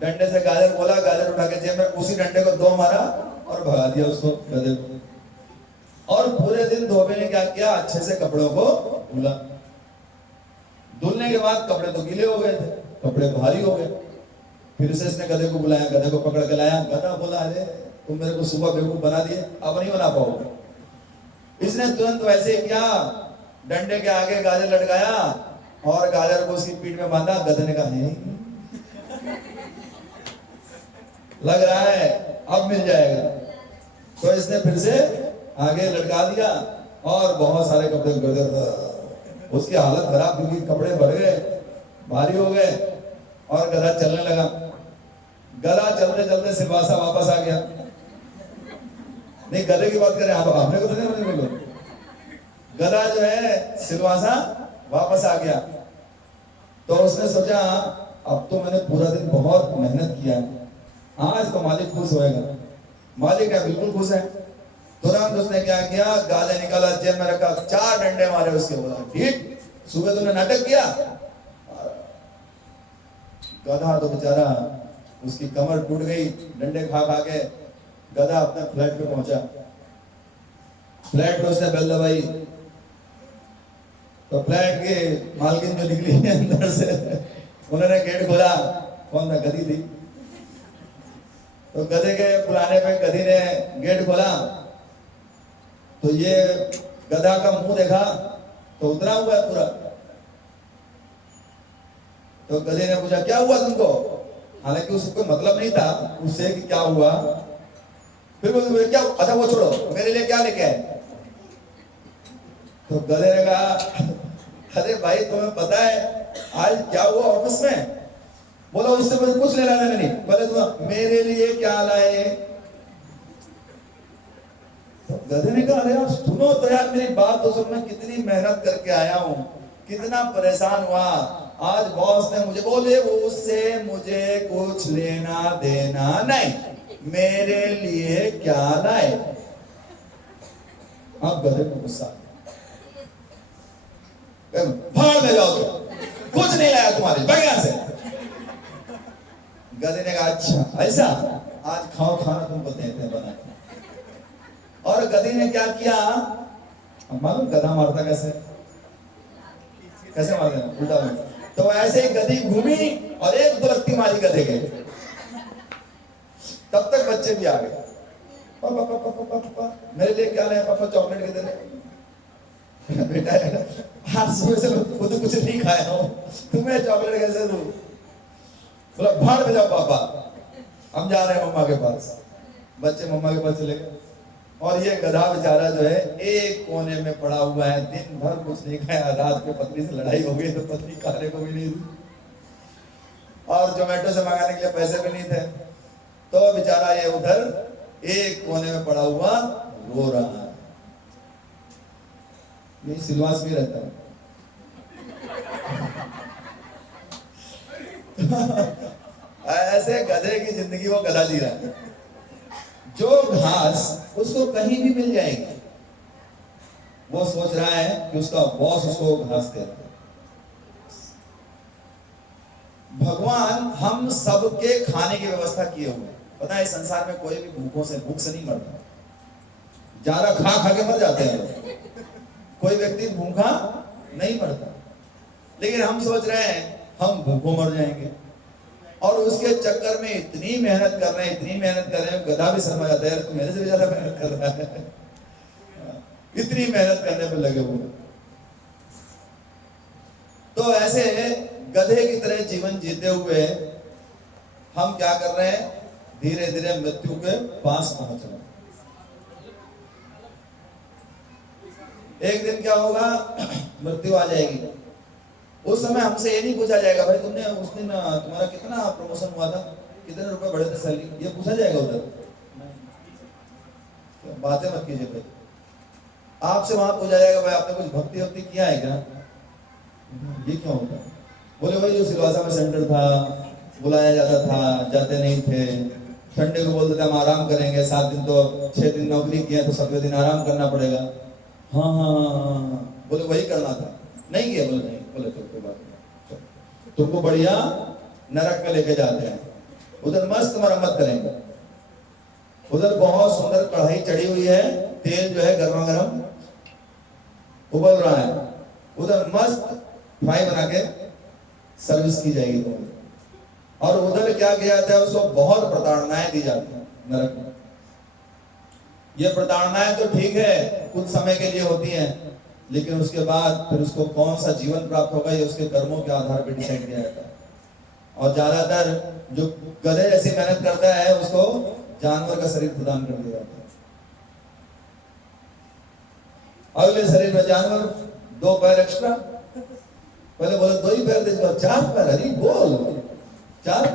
डंडे से गाजर खोला, गाजर उठा के जेब में, उसी डंडे को 2 मारा और भगा दिया उसको, गधे को। और पूरे दिन धोबी ने क्या किया, अच्छे से कपड़ों को धुला। धुलने के बाद कपड़े तो गीले हो गए थे, कपड़े भारी हो गए। फिर से इसने गधे को बुलाया, गधे को पकड़ के लाया। गधा बोला, अरे तुम मेरे को सुबह बेवकूफ बना दिए, अब नहीं बना पाओगे। इसने तुरंत वैसे ही किया, डंडे के आगे गाजर लटकाया और गाजर को उसकी पीठ में बांधा। गधे ने कहा, लग रहा है अब मिल जाएगा। तो इसने फिर से आगे लटका दिया और बहुत सारे कपड़े गधे, उसकी हालत खराब क्योंकि कपड़े भर गए, भारी हो गए और गधा चलने लगा। गधा चलते चलते सिलवासा वापस आ गया। नहीं, गधे की बात करें आप, आपने को नहीं बोलो। गधा जो है सिलवासा वापस आ गया तो उसने सोचा, अब तो मैंने पूरा दिन बहुत मेहनत किया है, आज तो मालिक खुश होएगा। मालिक है बिल्कुल खुश है। तुरंत उसने क्या किया, गाजर निकाला, जेब में रखा, 4 डंडे मारे उसके। बोला, ठीक, सुबह तुमने नाटक किया। गधा तो बेचारा, उसकी कमर टूट गई डंडे खा खा के। गधा अपने फ्लैट पे पहुंचा, फ्लैट पे उसने बेल दबाई तो फ्लैट के मालकिन जो निकली अंदर से, उन्होंने गेट खोला। कौन था? गधी थी। तो गधे के बुलाने पे गधी ने गेट खोला तो ये गधा का मुंह देखा तो उतरा हुआ है पूरा। तो गधे ने पूछा, क्या हुआ तुमको? हालांकि उसको मतलब नहीं था उससे कि क्या हुआ। फिर वो क्या, अच्छा वो छोड़ो, मेरे लिए क्या लेके आए? तो गधे ने कहा, अरे भाई तुम्हें पता है आज क्या हुआ ऑफिस में? बोला उससे मुझे कुछ लेना देना नहीं, पहले तुम मेरे लिए क्या लाए? तो गधे ने कहा, अरे आप सुनो तो यार मेरी बात तो सुन, मैं कितनी मेहनत करके आया हूं, कितना परेशान हुआ, आज बॉस ने मुझे बोले वो उससे मुझे कुछ लेना देना नहीं, मेरे लिए क्या लाए? अब गधे को गुस्सा, भाड़ में जाओ, तो कुछ नहीं लाया तुम्हारे, भाग यहां से। गधे ने कहा, अच्छा ऐसा, आज खाओ खाना तुमको देते हैं बना के। और गधे ने क्या किया मालूम? गधा मारता कैसे? कैसे मारते हैं? उल्टा में। तो ऐसे ही गधी घूमी और एक दो लत्ती मारी गधे के। तब तक बच्चे भी आ गए, पापा पापा पापा पापा मेरे लिए क्या लाया? पापा चॉकलेट के दे दे। बेटा आज सुबह से खुद कुछ नहीं खाया हूं, तुम्हें चॉकलेट कैसे दूं? बोला भाड़ में जाओ पापा, हम जा रहे हैं मम्मा के पास। बच्चे मम्मा के पास चले गए और ये गधा बेचारा जो है एक कोने में पड़ा हुआ है, दिन भर कुछ नहीं खाया, रात में पत्नी से लड़ाई हो गई तो पत्नी खाने को भी नहीं दी और जोमेटो से मंगाने के लिए पैसे भी नहीं थे, तो बेचारा ये उधर एक कोने में पड़ा हुआ रो रहा है। ये सिलवास भी रहता है। ऐसे गधे की जिंदगी वो गधा जी रहा है। जो घास उसको कहीं भी मिल जाएगी, वो सोच रहा है कि उसका बॉस उसको घास देता है। भगवान हम सबके खाने की व्यवस्था किए हुए, पता है इस संसार में कोई भी भूख से नहीं मरता, ज्यादा खा खा के मर जाते हैं। कोई व्यक्ति भूखा नहीं मरता, लेकिन हम सोच रहे हैं हम भूखों मर जाएंगे और उसके चक्कर में इतनी मेहनत कर रहे हैं, गधा भी शर्मा जाता है, तू मेरे से भी ज्यादा मेहनत कर रहा है, इतनी मेहनत करने पर लगे हुए। तो ऐसे गधे की तरह जीवन जीते हुए हम क्या कर रहे हैं? धीरे धीरे मृत्यु के पास पहुंच रहे हैं। एक दिन क्या होगा? मृत्यु आ जाएगी। उस समय हमसे ये नहीं पूछा जाएगा, भाई तुमने उस दिन तुम्हारा कितना प्रमोशन हुआ था, कितने रुपए बढ़े थे सैलरी, ये पूछा जाएगा उधर? बातें मत कीजिए भाई। आपसे वहां पूछा जाएगा, भाई आपने कुछ भक्ति वक्ति किया है क्या? ये क्यों होता? बोले भाई जो सिलवासा में सेंटर था, बुलाया जाता था, जाते नहीं थे, संडे को बोलते थे हम आराम करेंगे, 7 दिन तो 6 दिन नौकरी किया तो 7वें दिन आराम करना पड़ेगा। हाँ, बोले वही करना था, नहीं किया? बोले नहीं। बोले तो कोई बात नहीं, तुमको बढ़िया नरक में लेके जाते हैं, उधर मस्त मरम्मत करेंगे, उधर बहुत सुंदर कढ़ाई चढ़ी हुई है, तेल जो है गर्मा गर्म उबल रहा है, उधर मस्त फ्राई बना के सर्विस की जाएगी तुम्हें। और उधर क्या किया जाता है? उसको बहुत प्रताड़नाएं दी जाती है नरक में। ये प्रताड़नाएं तो ठीक है कुछ समय के लिए होती हैं, लेकिन उसके बाद फिर उसको कौन सा जीवन प्राप्त होगा ये उसके कर्मों के आधार पर डिसाइड किया जाता है। और ज्यादातर जो गधे जैसी मेहनत करता है उसको जानवर का शरीर प्रदान कर दिया जाता है। अगले शरीर में जानवर 2 पैर एक्स्ट्रा, पहले बोले 2 ही पैर, 4 पैर, अरे बोल 4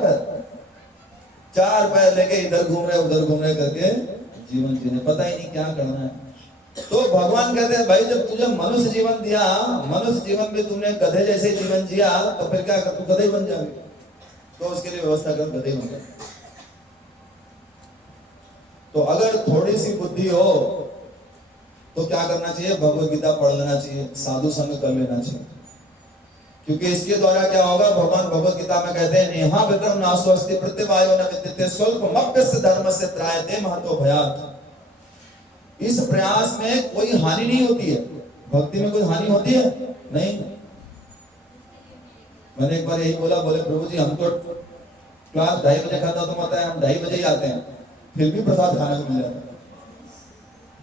पैर लेके इधर घूम रहे उधर घूम रहे करके जीवन जीने, पता ही नहीं क्या करना है। तो भगवान कहते हैं भाई जब तुझे मनुष्य जीवन दिया, मनुष्य जीवन में तुमने गधे जैसे जीवन जिया, तो फिर क्या कर, तू गधे बन जाओगे, तो उसके लिए व्यवस्था कर गधे बन जाए। तो अगर थोड़ी सी बुद्धि हो तो क्या करना चाहिए? भगवत गीता पढ़ लेना चाहिए, साधु संग कर लेना चाहिए, क्योंकि इसके द्वारा क्या होगा? भगवान भगवत गीता में कहते हैं नेहा विक्रम नास्वस्ति प्रत्यवायो न विद्यते स्वल्पमप्यस्य धर्मस्य त्रायते महतो भयात्। इस प्रयास में कोई हानि नहीं होती है। भक्ति में कोई हानि होती है? नहीं। मैंने एक बार यही बोला, बोले प्रभु जी हम तो क्लास 2:30 बजे खाता तो मत है, हम 2:30 बजे ही आते हैं, फिर भी प्रसाद खाने को मिल जाता है,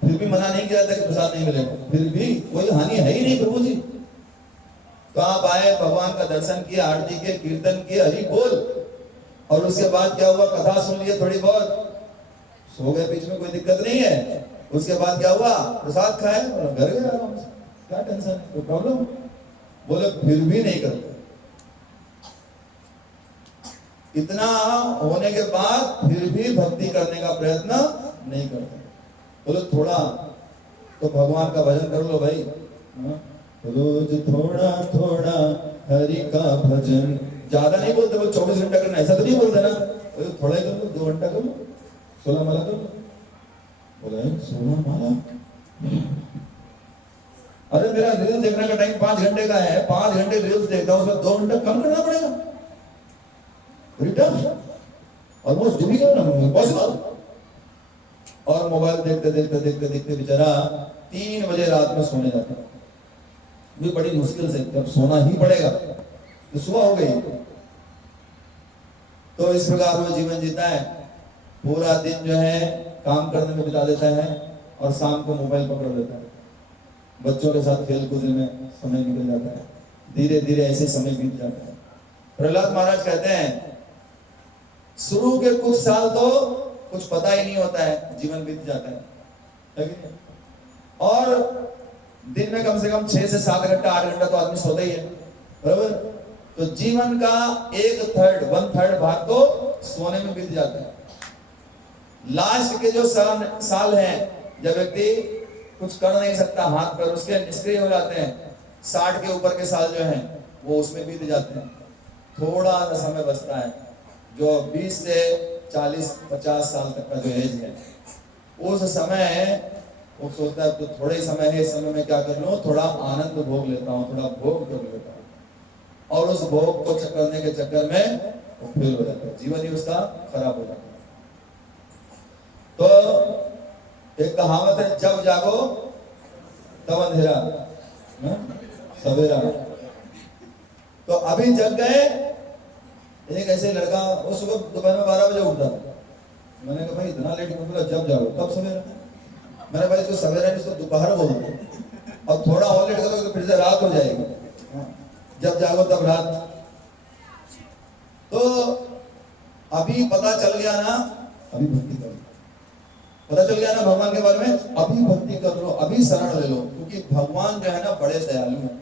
फिर भी मना नहीं किया जाता कि प्रसाद नहीं मिलेगा, फिर भी कोई हानि है ही नहीं प्रभु जी। तो आप आए, भगवान का दर्शन किया, आरती के, कीर्तन किए, हरि बोल, और उसके बाद क्या हुआ? कथा सुन लिए थोड़ी बहुत, सो गए बीच में, कोई दिक्कत नहीं है। उसके बाद क्या हुआ? प्रसाद खाए और घर गए आराम से। क्या टेंशन है, कोई प्रॉब्लम? बोले फिर भी नहीं करते। इतना होने के बाद फिर भी भक्ति करने का प्रयत्न नहीं करते। बोले थोड़ा तो भगवान का भजन कर लो भाई, रोज थोड़ा थोड़ा हरि का भजन। ज्यादा नहीं बोलते, बोले 24 घंटा करना, ऐसा तो नहीं बोलते ना, बोले थोड़ा ही कर लो, 2 घंटा कर लो, 16 माला कर लो। बोले 16 माला? अरे मेरा रील देखने का टाइम 5 घंटे का है, 5 घंटे रील्स देखता हूँ, उसमें 2 घंटा कम करना पड़ेगा? Return almost difficult, impossible. और मोबाइल देखते देखते देखते देखते बेचारा 3 बजे रात में सोने जाता है। भी बड़ी मुश्किल से, जब सोना ही पड़ेगा तो सुबह हो गई। तो इस प्रकार वो जीवन जीता है, पूरा दिन जो है काम करने में बिता देता है और शाम को मोबाइल पकड़ लेता है, बच्चों के साथ खेल कूद में समय निकल जाता है। धीरे धीरे ऐसे समय बीत जाता है। प्रहलाद महाराज कहते हैं शुरू के कुछ साल तो कुछ पता ही नहीं होता है, जीवन बीत जाता है, और दिन में कम से कम 6 से 7 घंटा 8 घंटा तो आदमी सोता ही है, बराबर? तो जीवन का 1/3 भाग तो सोने में बीत जाता है। लास्ट के जो साल हैं, जब व्यक्ति कुछ कर नहीं सकता, हाथ पैर उसके निष्क्रिय हो जाते हैं, 60 के ऊपर के साल जो हैं वो उसमें बीत जाते हैं। थोड़ा सा समय बचता है, जो 20 से 40-50 साल तक का जो एज है, उस समय वो सोचता है तो थोड़ा ही समय है, इस समय में क्या कर लूं, थोड़ा आनंद भोग लेता हूँ, थोड़ा भोग कर लेता हूँ, और उस भोग को करने के चक्कर में वो फेल हो जाता है, जीवन ही उसका खराब हो जाता है। तो एक कहावत है, जब जागो तब अंधेरा सवेरा। तो अभी जग गए। एक ऐसे लड़का, वो सुबह दोपहर में 12 बजे उठता, मैंने कहा भाई इतना लेट क्यों? बोला जब जागो तब सवेरा। मैंने भाई तो सवेरा नहीं, उसको दोपहर बोल दो, और थोड़ा और लेट करोगे तो फिर से रात हो जाएगी। जब जागो तब रात। तो अभी पता चल गया ना, अभी भक्ति कर लो। पता चल गया ना भगवान के बारे में, अभी भक्ति कर लो, अभी शरण ले लो, क्योंकि भगवान जो है ना बड़े दयालु हैं।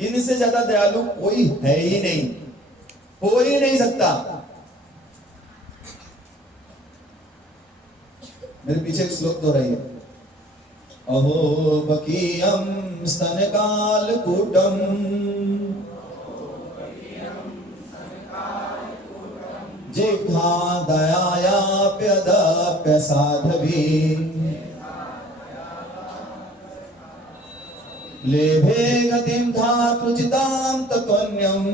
इनसे ज्यादा दयालु कोई है ही नहीं, हो ही नहीं सकता। मेरे पीछे एक श्लोक दोहराइए, अहो बकीयम स्तनकाल कूटम जिह्वा दयायाप्यदाप्य साधवी लेभे गतिं धातृचितां तत्वन्यं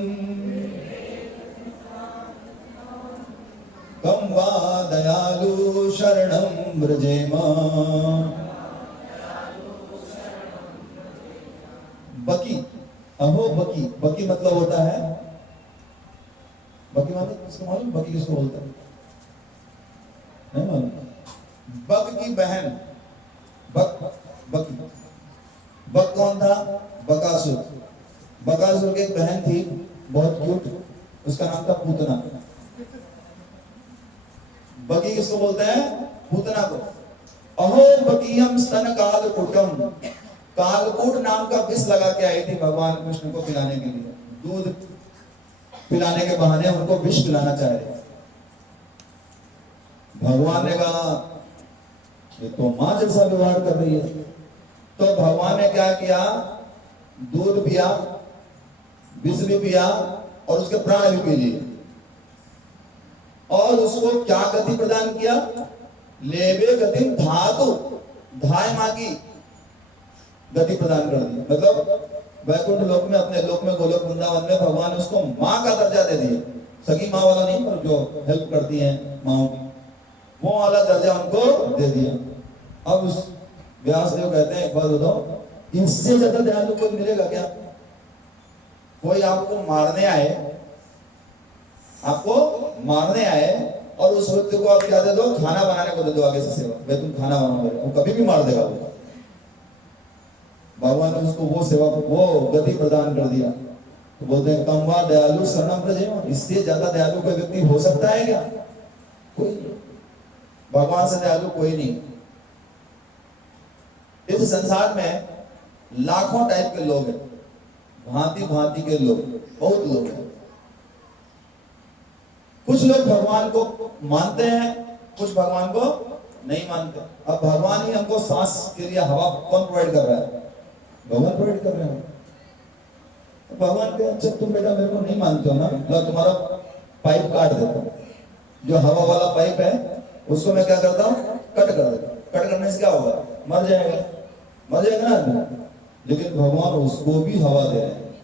कं वा दयालु शरणं व्रजेम। बकी, अहो बकी, बकी मतलब होता है, बकी मतलब किसको मालूम? बकी किसको बोलता है? नहीं मालूम? बक की बहन, बक, बकी। बक कौन था? बकासुर। बकासुर की एक बहन थी, बहुत क्यूट, उसका नाम था पूतना। बकी किसको बोलते हैं? पूतना को। अहो बकीयम स्तन कालकूटम, कालकूट नाम का विष लगा के आई थी भगवान कृष्ण को पिलाने के लिए, दूध पिलाने के बहाने उनको विष पिलाना चाह रहे। भगवान ने कहा ये तो मां जैसा व्यवहार कर रही है। तो भगवान ने क्या किया? दूध पिया, विष भी पिया, और उसके प्राण भी पी लिए, और उसको क्या गति प्रदान किया? लेवे गति धातु, धाय मां की गति प्रदान कर दी। मतलब वैकुंठ लोक में, अपने लोक में, गोलोक वृंदावन में भगवान ने उसको मां का दर्जा दे दिया। सगी माँ वाला नहीं, पर जो हेल्प करती हैं माओ की, वो वाला दर्जा उनको दे दिया। अब उस व्यास देव कहते हैं, एक बात बताओ, इससे ज्यादा दयालु कोई मिलेगा क्या? कोई आपको मारने आए, आपको मारने आए, और उस व्यक्ति को आप क्या दे दो? खाना बनाने को दे दो, आगे से सेवा, भाई तुम खाना बनाओ, वो कभी भी मार देगा वो। भगवान ने उसको वो सेवा, वो गति प्रदान कर दिया। तो बोलते हैं कम वा दयालु शरणम व्रजेम, इससे ज्यादा दयालु कोई व्यक्ति हो सकता है क्या? कोई नहीं। भगवान से दयालु कोई नहीं। इस संसार में लाखों टाइप के लोग हैं, भांति भांति के लोग, बहुत लोग हैं। कुछ लोग भगवान को मानते हैं, कुछ भगवान को नहीं मानते। अब भगवान ही हमको सांस के लिए हवा कौन प्रोवाइड कर रहा है? भगवान प्रोवाइड कर रहे हैं। तो भगवान के अच्छा तुम बेटा मेरे को नहीं मानते हो ना, मैं तुम्हारा पाइप काट देता हूँ। जो हवा वाला पाइप है उसको मैं क्या करता हूँ? कट कर देता हूँ। कट करने से क्या होगा? मर जाएगा, मर जाएगा ना आदमी। लेकिन भगवान उसको भी हवा दे रहे हैं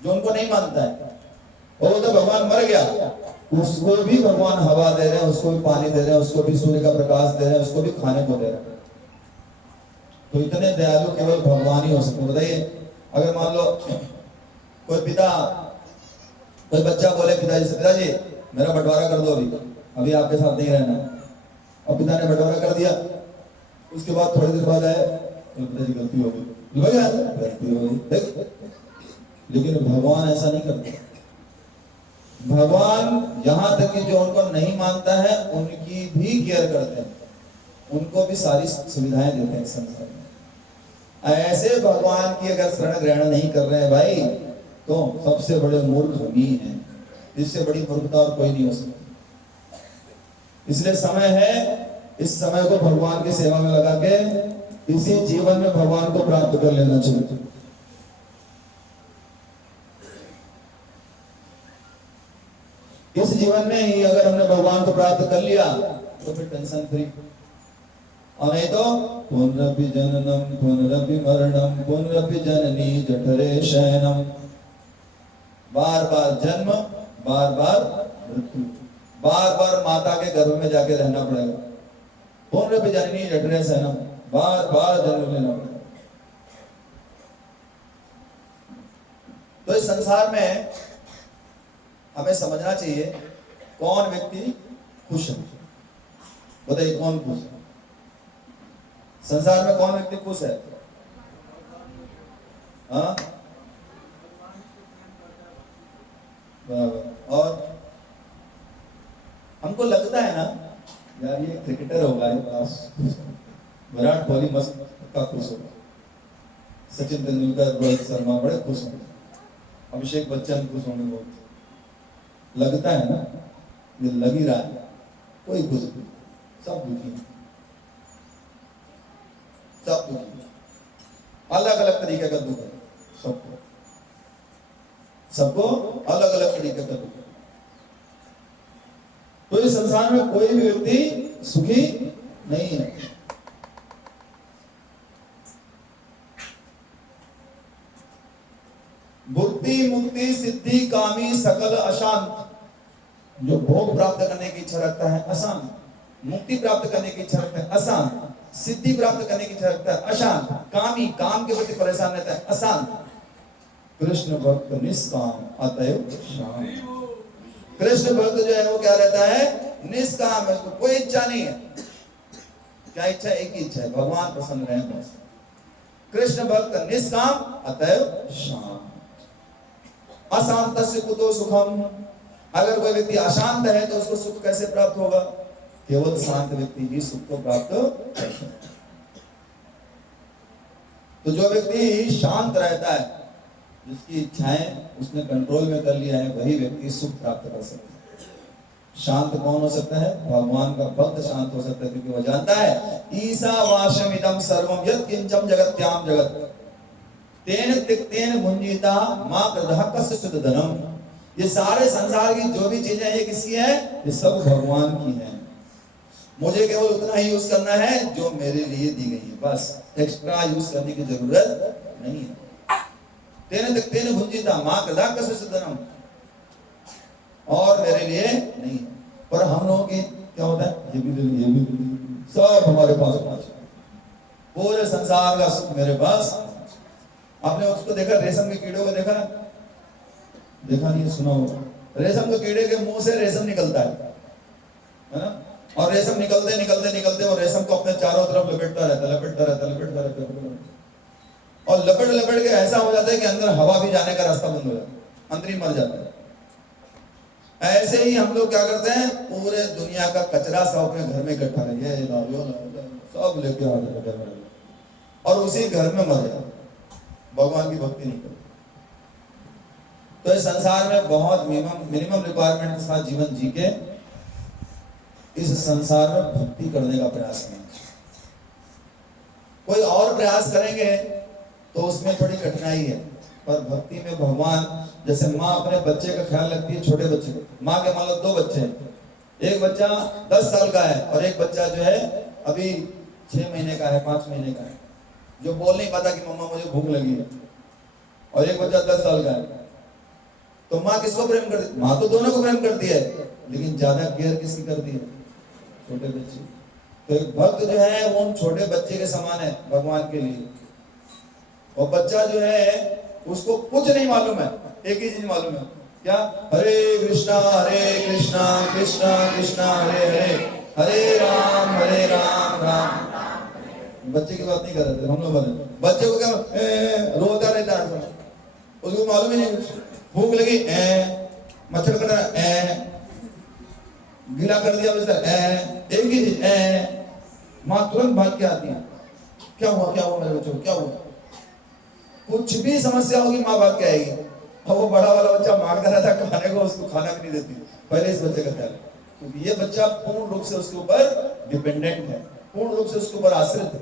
जो उनको नहीं मानता है। और तो भगवान मर गया, उसको भी भगवान हवा दे रहे हैं, उसको भी पानी दे रहे हैं, उसको भी सूर्य का प्रकाश दे रहे हैं, उसको भी खाने को दे रहे हैं। तो इतने दयालु केवल भगवान ही हो सकते हैं। बताइए, अगर मान लो कोई पिता, कोई बच्चा बोले पिताजी से, पिताजी मेरा बंटवारा कर दो, अभी आपके साथ नहीं रहना। अब पिता ने बंटवारा कर दिया, उसके बाद थोड़ी देर बाद आए तो पिताजी गलती हो गई, गलती हो गई। लेकिन भगवान ऐसा नहीं करते। भगवान यहां तक कि जो उनको नहीं मानता है उनकी भी केयर करते हैं, उनको भी सारी सुविधाएं देते हैं संसार में। ऐसे भगवान की अगर शरण ग्रहण नहीं कर रहे हैं भाई, तो सबसे बड़े मूर्ख हम ही हैं। इससे बड़ी मूर्खता और कोई नहीं हो सकती। इसलिए समय है, इस समय को भगवान की सेवा में लगा के इसी जीवन में भगवान को प्राप्त कर लेना चाहिए। इस जीवन में ही अगर हमने भगवान को प्राप्त कर लिया तो फिर टेंशन फ्री। और नहीं तो पुनरपि जननम पुनरपि मरणम पुनरपि जननी जठरे शयनम, बार बार जन्म, बार बार मृत्यु, बार बार माता के गर्भ में जाके रहना पड़ेगा। पुनरपि जननी जठरे शयनम, बार बार जन्म लेना पड़ेगा। तो इस संसार में हमें समझना चाहिए कौन व्यक्ति खुश है। बताइए कौन खुश है? संसार में कौन व्यक्ति खुश है? हाँ, बराबर। और हमको लगता है ना यार ये क्रिकेटर होगा, विराट कोहली मस्त का खुश होगा, सचिन तेंदुलकर, रोहित शर्मा बड़े खुश होंगे, अभिषेक बच्चन खुश होंगे बहुत। लगता है ना, ये लग ही रहा है, कोई खुश नहीं, सब दुखी, सब दुखी, अलग अलग तरीके का दुख है सबको, सबको अलग अलग तरीके का दुख है। तो इस संसार में कोई भी व्यक्ति सुखी नहीं है। बुद्धि मुक्ति सिद्धि कामी सकल अशांत, जो भोग प्राप्त करने की इच्छा रखता है अशांत, मुक्ति प्राप्त करने की इच्छा रखता है अशांत, सिद्धि प्राप्त करने की इच्छा रखता है अशांत, कामी काम के प्रति परेशान रहता है अशांत, कृष्ण भक्त निष्काम अतएव शांत। कृष्ण भक्त जो है वो क्या रहता है? निष्काम है, उसको कोई इच्छा नहीं है। क्या इच्छा? एक ही इच्छा है, भगवान प्रसन्न रहे बस। कृष्ण भक्त निष्काम अतएव शांत। अशांत कुतो सुखम, अगर कोई व्यक्ति अशांत है तो उसको सुख कैसे प्राप्त होगा? केवल शांत व्यक्ति ही सुख को प्राप्त कर सकता है। तो जो व्यक्ति शांत रहता है, जिसकी इच्छाएं उसने कंट्रोल में कर लिया है, वही व्यक्ति सुख प्राप्त कर सकता है। शांत कौन हो सकता है? भगवान का भक्त शांत हो सकता है, क्योंकि वह जानता है ईशावास्यमिदं सर्वं यत् किंचन जगत्याम जगत् तेन तिक्तेन भुंजीता मां कृतः कस्य सुतधनम। ये सारे संसार की जो भी चीजें ये किसकी है? ये सब भगवान की है। मुझे केवल उतना ही यूज करना है जो मेरे लिए दी गई है, बस एक्स्ट्रा यूज करने की जरूरत नहीं है। तेन तिक्तेन भुंजीता मां कृतः कस्य सुतधनम, और मेरे लिए नहीं। पर हम लोगों की क्या होता है? ये भी दे, ये भी दे, सब हमारे पास होना चाहिए, पूरे संसार का सुख मेरे पास। आपने उसको देखा, रेशम के कीड़ों को देखा? देखा नहीं, सुना होगा। रेशम के कीड़े के मुंह से रेशम निकलता है ना? और रेशम निकलते निकलते निकलते और रेशम को अपने चारों तरफ लपेटता रहता है, और लपेट लपेट के ऐसा हो जाता है कि अंदर हवा भी जाने का रास्ता बंद हो जाता है, अंदर ही मर जाता है। ऐसे ही हम लोग क्या करते हैं? पूरे दुनिया का कचरा सब अपने घर में इकट्ठा करेंगे, सब लेके आ जाते हैं और उसी घर में मर जाते। भगवान की भक्ति नहीं करते। तो इस संसार में बहुत मिनिमम रिक्वायरमेंट के साथ जीवन जी के इस संसार में भक्ति करने का प्रयास करें। कोई और प्रयास करेंगे तो उसमें थोड़ी कठिनाई है, पर भक्ति में भगवान, जैसे माँ अपने बच्चे का ख्याल रखती है, छोटे बच्चे को, माँ के मान लो 2 बच्चे हैं, एक बच्चा 10 साल का है और एक बच्चा जो है अभी 6 महीने का है, 5 महीने का है, जो बोल नहीं पाता कि मम्मा मुझे भूख लगी है, और एक बच्चा 10 साल का है। तो माँ किसको प्रेम करती है? माँ तो दोनों को प्रेम करती है, लेकिन ज्यादा केयर किसकी करती है? छोटे बच्चे। तो एक भक्त जो है वो उन छोटे बच्चे के समान है भगवान के लिए। और बच्चा जो है उसको कुछ नहीं मालूम है, एक ही चीज मालूम है, क्या? हरे कृष्णा कृष्णा कृष्णा हरे हरे, हरे राम राम। बच्चे की बात नहीं कर रहे थे हम लोग। बच्चे को क्या रोता रहता है, उसको मालूम ही नहीं कुछ। भूख लगी मच्छर कट रहा, गीला कर दिया बिस्तर, एक ही चीज माँ तुरंत भाग के आती है, क्या हुआ मेरे बच्चों को, क्या हुआ? कुछ भी समस्या होगी माँ भाग के आएगी। और वो बड़ा वाला बच्चा मांगता रहता खाने को, उसको खाना भी नहीं देती। पहले इस बच्चे का ख्याल, क्योंकि ये बच्चा पूर्ण रूप से उसके ऊपर डिपेंडेंट है, पूर्ण रूप से उसके ऊपर आश्रित है।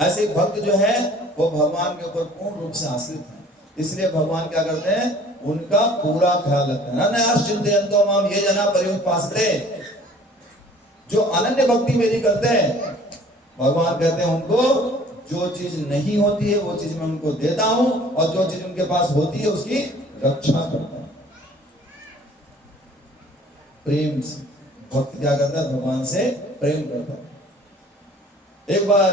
ऐसे भक्त जो है वो भगवान के ऊपर पूर्ण रूप से आश्रित है, इसलिए भगवान क्या करते हैं? उनका पूरा ख्याल रखते हैं। चिंतयन्तो माम ये जना पर्युपासते, जो अनन्य भक्ति मेरी करते हैं, भगवान कहते हैं उनको जो चीज नहीं होती है वो चीज मैं उनको देता हूं, और जो चीज उनके पास होती है उसकी रक्षा करता हूं। प्रेम से भक्त क्या करता है? भगवान से प्रेम करता है। एक बार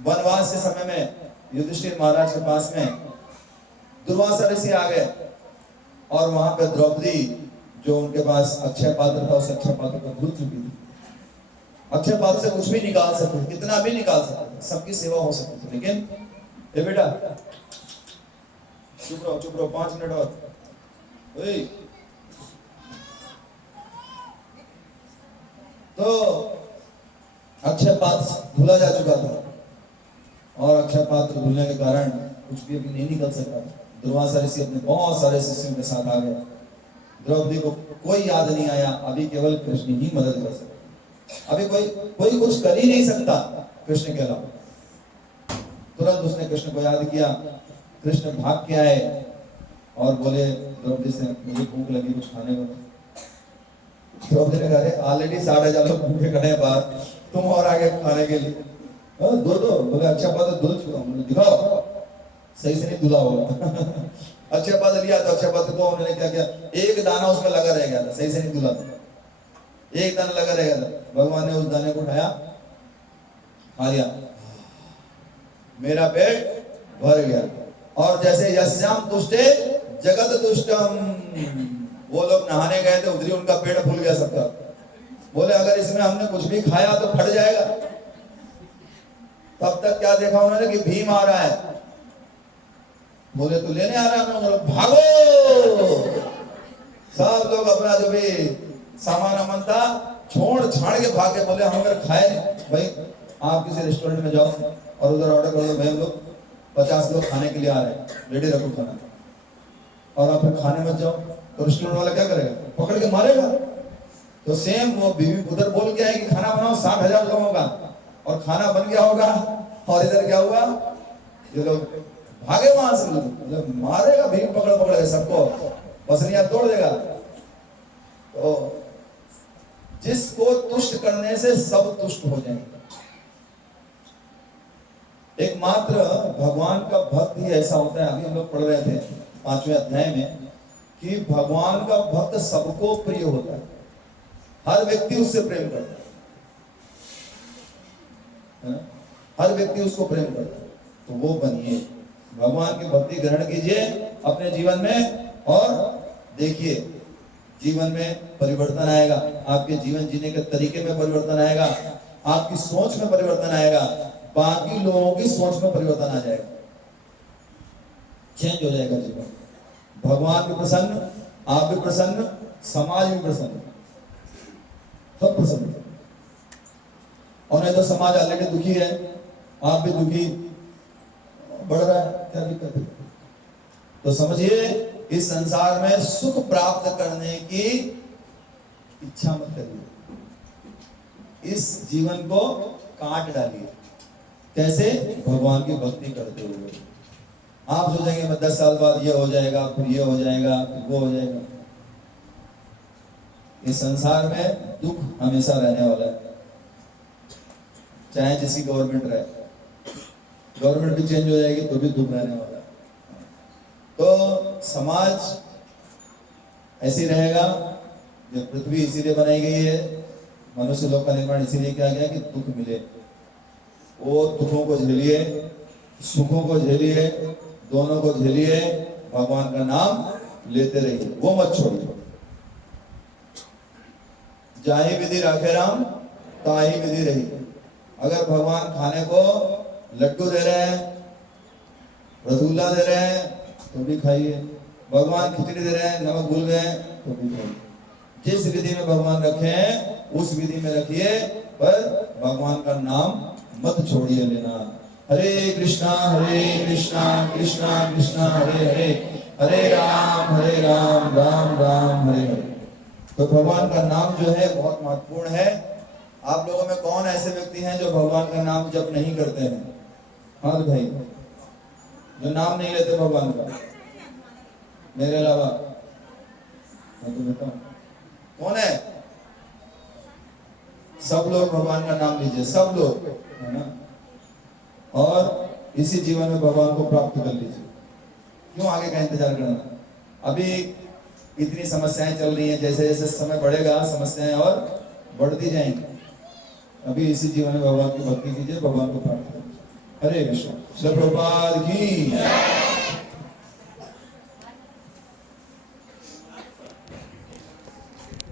वनवास के समय में युधिष्ठिर महाराज के पास में दुर्वासा ऋषि आ गए, और वहां पे द्रौपदी जो उनके पास अक्षय पात्र था, उस अक्षय पात्र को भूल चुकी थी। अक्षय पात्र से कुछ भी निकाल सकते, कितना भी निकाल सकते, सबकी सेवा हो सकती थी, लेकिन ए बेटा चुप रहो 5 मिनट और। तो अक्षय पात्र धुला जा चुका था, और अक्षय पात्र धुलने के कारण कुछ भी अभी नहीं निकल सकता था। दुर्वासा ऋषि अपने बहुत सारे शिष्यों के साथ आ गए। द्रौपदी को कोई याद नहीं आया, अभी केवल कृष्ण ही मदद कर सकते, अभी कोई कुछ कर ही नहीं सकता कृष्ण के अलावा। तुरंत उसने कृष्ण को याद किया। कृष्ण भाग के आए और बोले द्रौपदी से, मुझे भूख लगी, कुछ खाने को। द्रौपदी ने कहा, ऑलरेडी 60,000 लोग भूखे खड़े हैं बाहर, तुम और आगे खाने के लिए दो। बोले अच्छा बात धुल चुका हूँ, दिखाओ। सही से नहीं धुला होगा। अच्छे पात्र लिया तो अच्छे पात्र को उन्होंने क्या किया, एक दाना उसमें लगा रह गया था, सही से नहीं धुला था, एक दाना लगा रह गया था। भगवान ने उस दाने को उठाया, खा लिया, मेरा पेट भर गया। और जैसे यस्याम तुष्टे जगत तुष्टम, वो लोग नहाने गए थे, उधर ही उनका पेट फूल गया सबका। बोले अगर इसमें हमने कुछ भी खाया तो फट जाएगा। तब तक क्या देखा उन्होंने कि भीम आ रहा है। बोले तो लेने आ रहा है, भागो। सब लोग अपना जो भी सामान अमन था छोड़ छाड़ के भागे। बोले हम अगर खाए नहीं, भाई आप किसी रेस्टोरेंट में जाओ और उधर ऑर्डर कर दो, भाई हम लोग 50 लोग खाने के लिए आ रहे हैं, रेडी रखो खाना, और आप फिर खाने मत जाओ। तो रेस्टोरेंट वाला क्या करेगा? पकड़ के मारेगा। तो सेम वो बीवी उधर बोल के आए कि खाना बनाओ 60,000 लोगों का, और खाना बन गया होगा, और इधर क्या हुआ, ये लोग भागे वहां से, मतलब मारेगा भीम, पकड़ के सबको, पसलियां तोड़ देगा। तो जिसको तुष्ट करने से सब तुष्ट हो जाएंगे। एकमात्र भगवान का भक्त ही ऐसा होता है। अभी हम लोग पढ़ रहे थे 5वें अध्याय में कि भगवान का भक्त सबको प्रिय होता है, हर व्यक्ति उससे प्रेम करता है, हर व्यक्ति उसको प्रेम करता है। तो वो बनिए, भगवान की भक्ति ग्रहण कीजिए अपने जीवन में, और देखिए जीवन में परिवर्तन आएगा, आपके जीवन जीने के तरीके में परिवर्तन आएगा, आपकी सोच में परिवर्तन आएगा, बाकी लोगों की सोच में परिवर्तन आ जाएगा, चेंज हो जाएगा जीवन। भगवान भी प्रसन्न, आप भी प्रसन्न, समाज भी प्रसन्न, सब प्रसन्न। और नहीं तो समाज ऑलरेडी दुखी है, आप भी दुखी, बढ़ रहा है, क्या दिक्कत है? तो समझिए, इस संसार में सुख प्राप्त करने की इच्छा मत करिए, इस जीवन को काट डालिए। कैसे? भगवान की भक्ति करते हुए। आप सोचेंगे मैं 10 साल बाद ये हो जाएगा, फिर ये हो जाएगा, फिर वो हो जाएगा। इस संसार में दुख हमेशा रहने वाला है, चाहे जिसकी गवर्नमेंट रहे, गवर्नमेंट भी चेंज हो जाएगी तो भी दुख रहने वाला है। तो समाज ऐसी रहेगा, जो पृथ्वी इसीलिए बनाई गई है, मनुष्य लोक का निर्माण इसीलिए किया गया कि दुख मिले। वो दुखों को झेलिए, सुखों को झेलिए, दोनों को झेलिए, भगवान का नाम लेते रहिए, वो मत छोड़िए। जाहि विधि राखे राम, ताहि विधि रही। अगर भगवान खाने को लड्डू दे रहे हैं, रसगुल्ला दे रहे हैं, तो भी खाइए। भगवान खिचड़ी दे रहे हैं, नमक भूल गए तो भी खाइए। जिस विधि में भगवान रखे हैं उस विधि में रखिए, पर भगवान का नाम मत छोड़िए लेना। हरे कृष्णा कृष्णा कृष्णा हरे हरे, हरे राम राम राम हरे हरे। तो भगवान का नाम जो है बहुत महत्वपूर्ण है। आप लोगों में कौन ऐसे व्यक्ति हैं जो भगवान का नाम जप नहीं करते हैं? हाँ भाई, जो नाम नहीं लेते भगवान का, मेरे अलावा मैं तो बताऊं कौन है? सब लोग भगवान का नाम लीजिए, सब लोग, है ना? और इसी जीवन में भगवान को प्राप्त कर लीजिए। क्यों आगे का इंतजार करना? अभी इतनी समस्याएं चल रही हैं, जैसे जैसे समय बढ़ेगा समस्याएं और बढ़ती जाएंगी। अभी इसी जीवन में भगवान की भक्ति कीजिए, भगवान को प्राप्त कीजिए। हरे कृष्ण। श्री प्रभुपाद की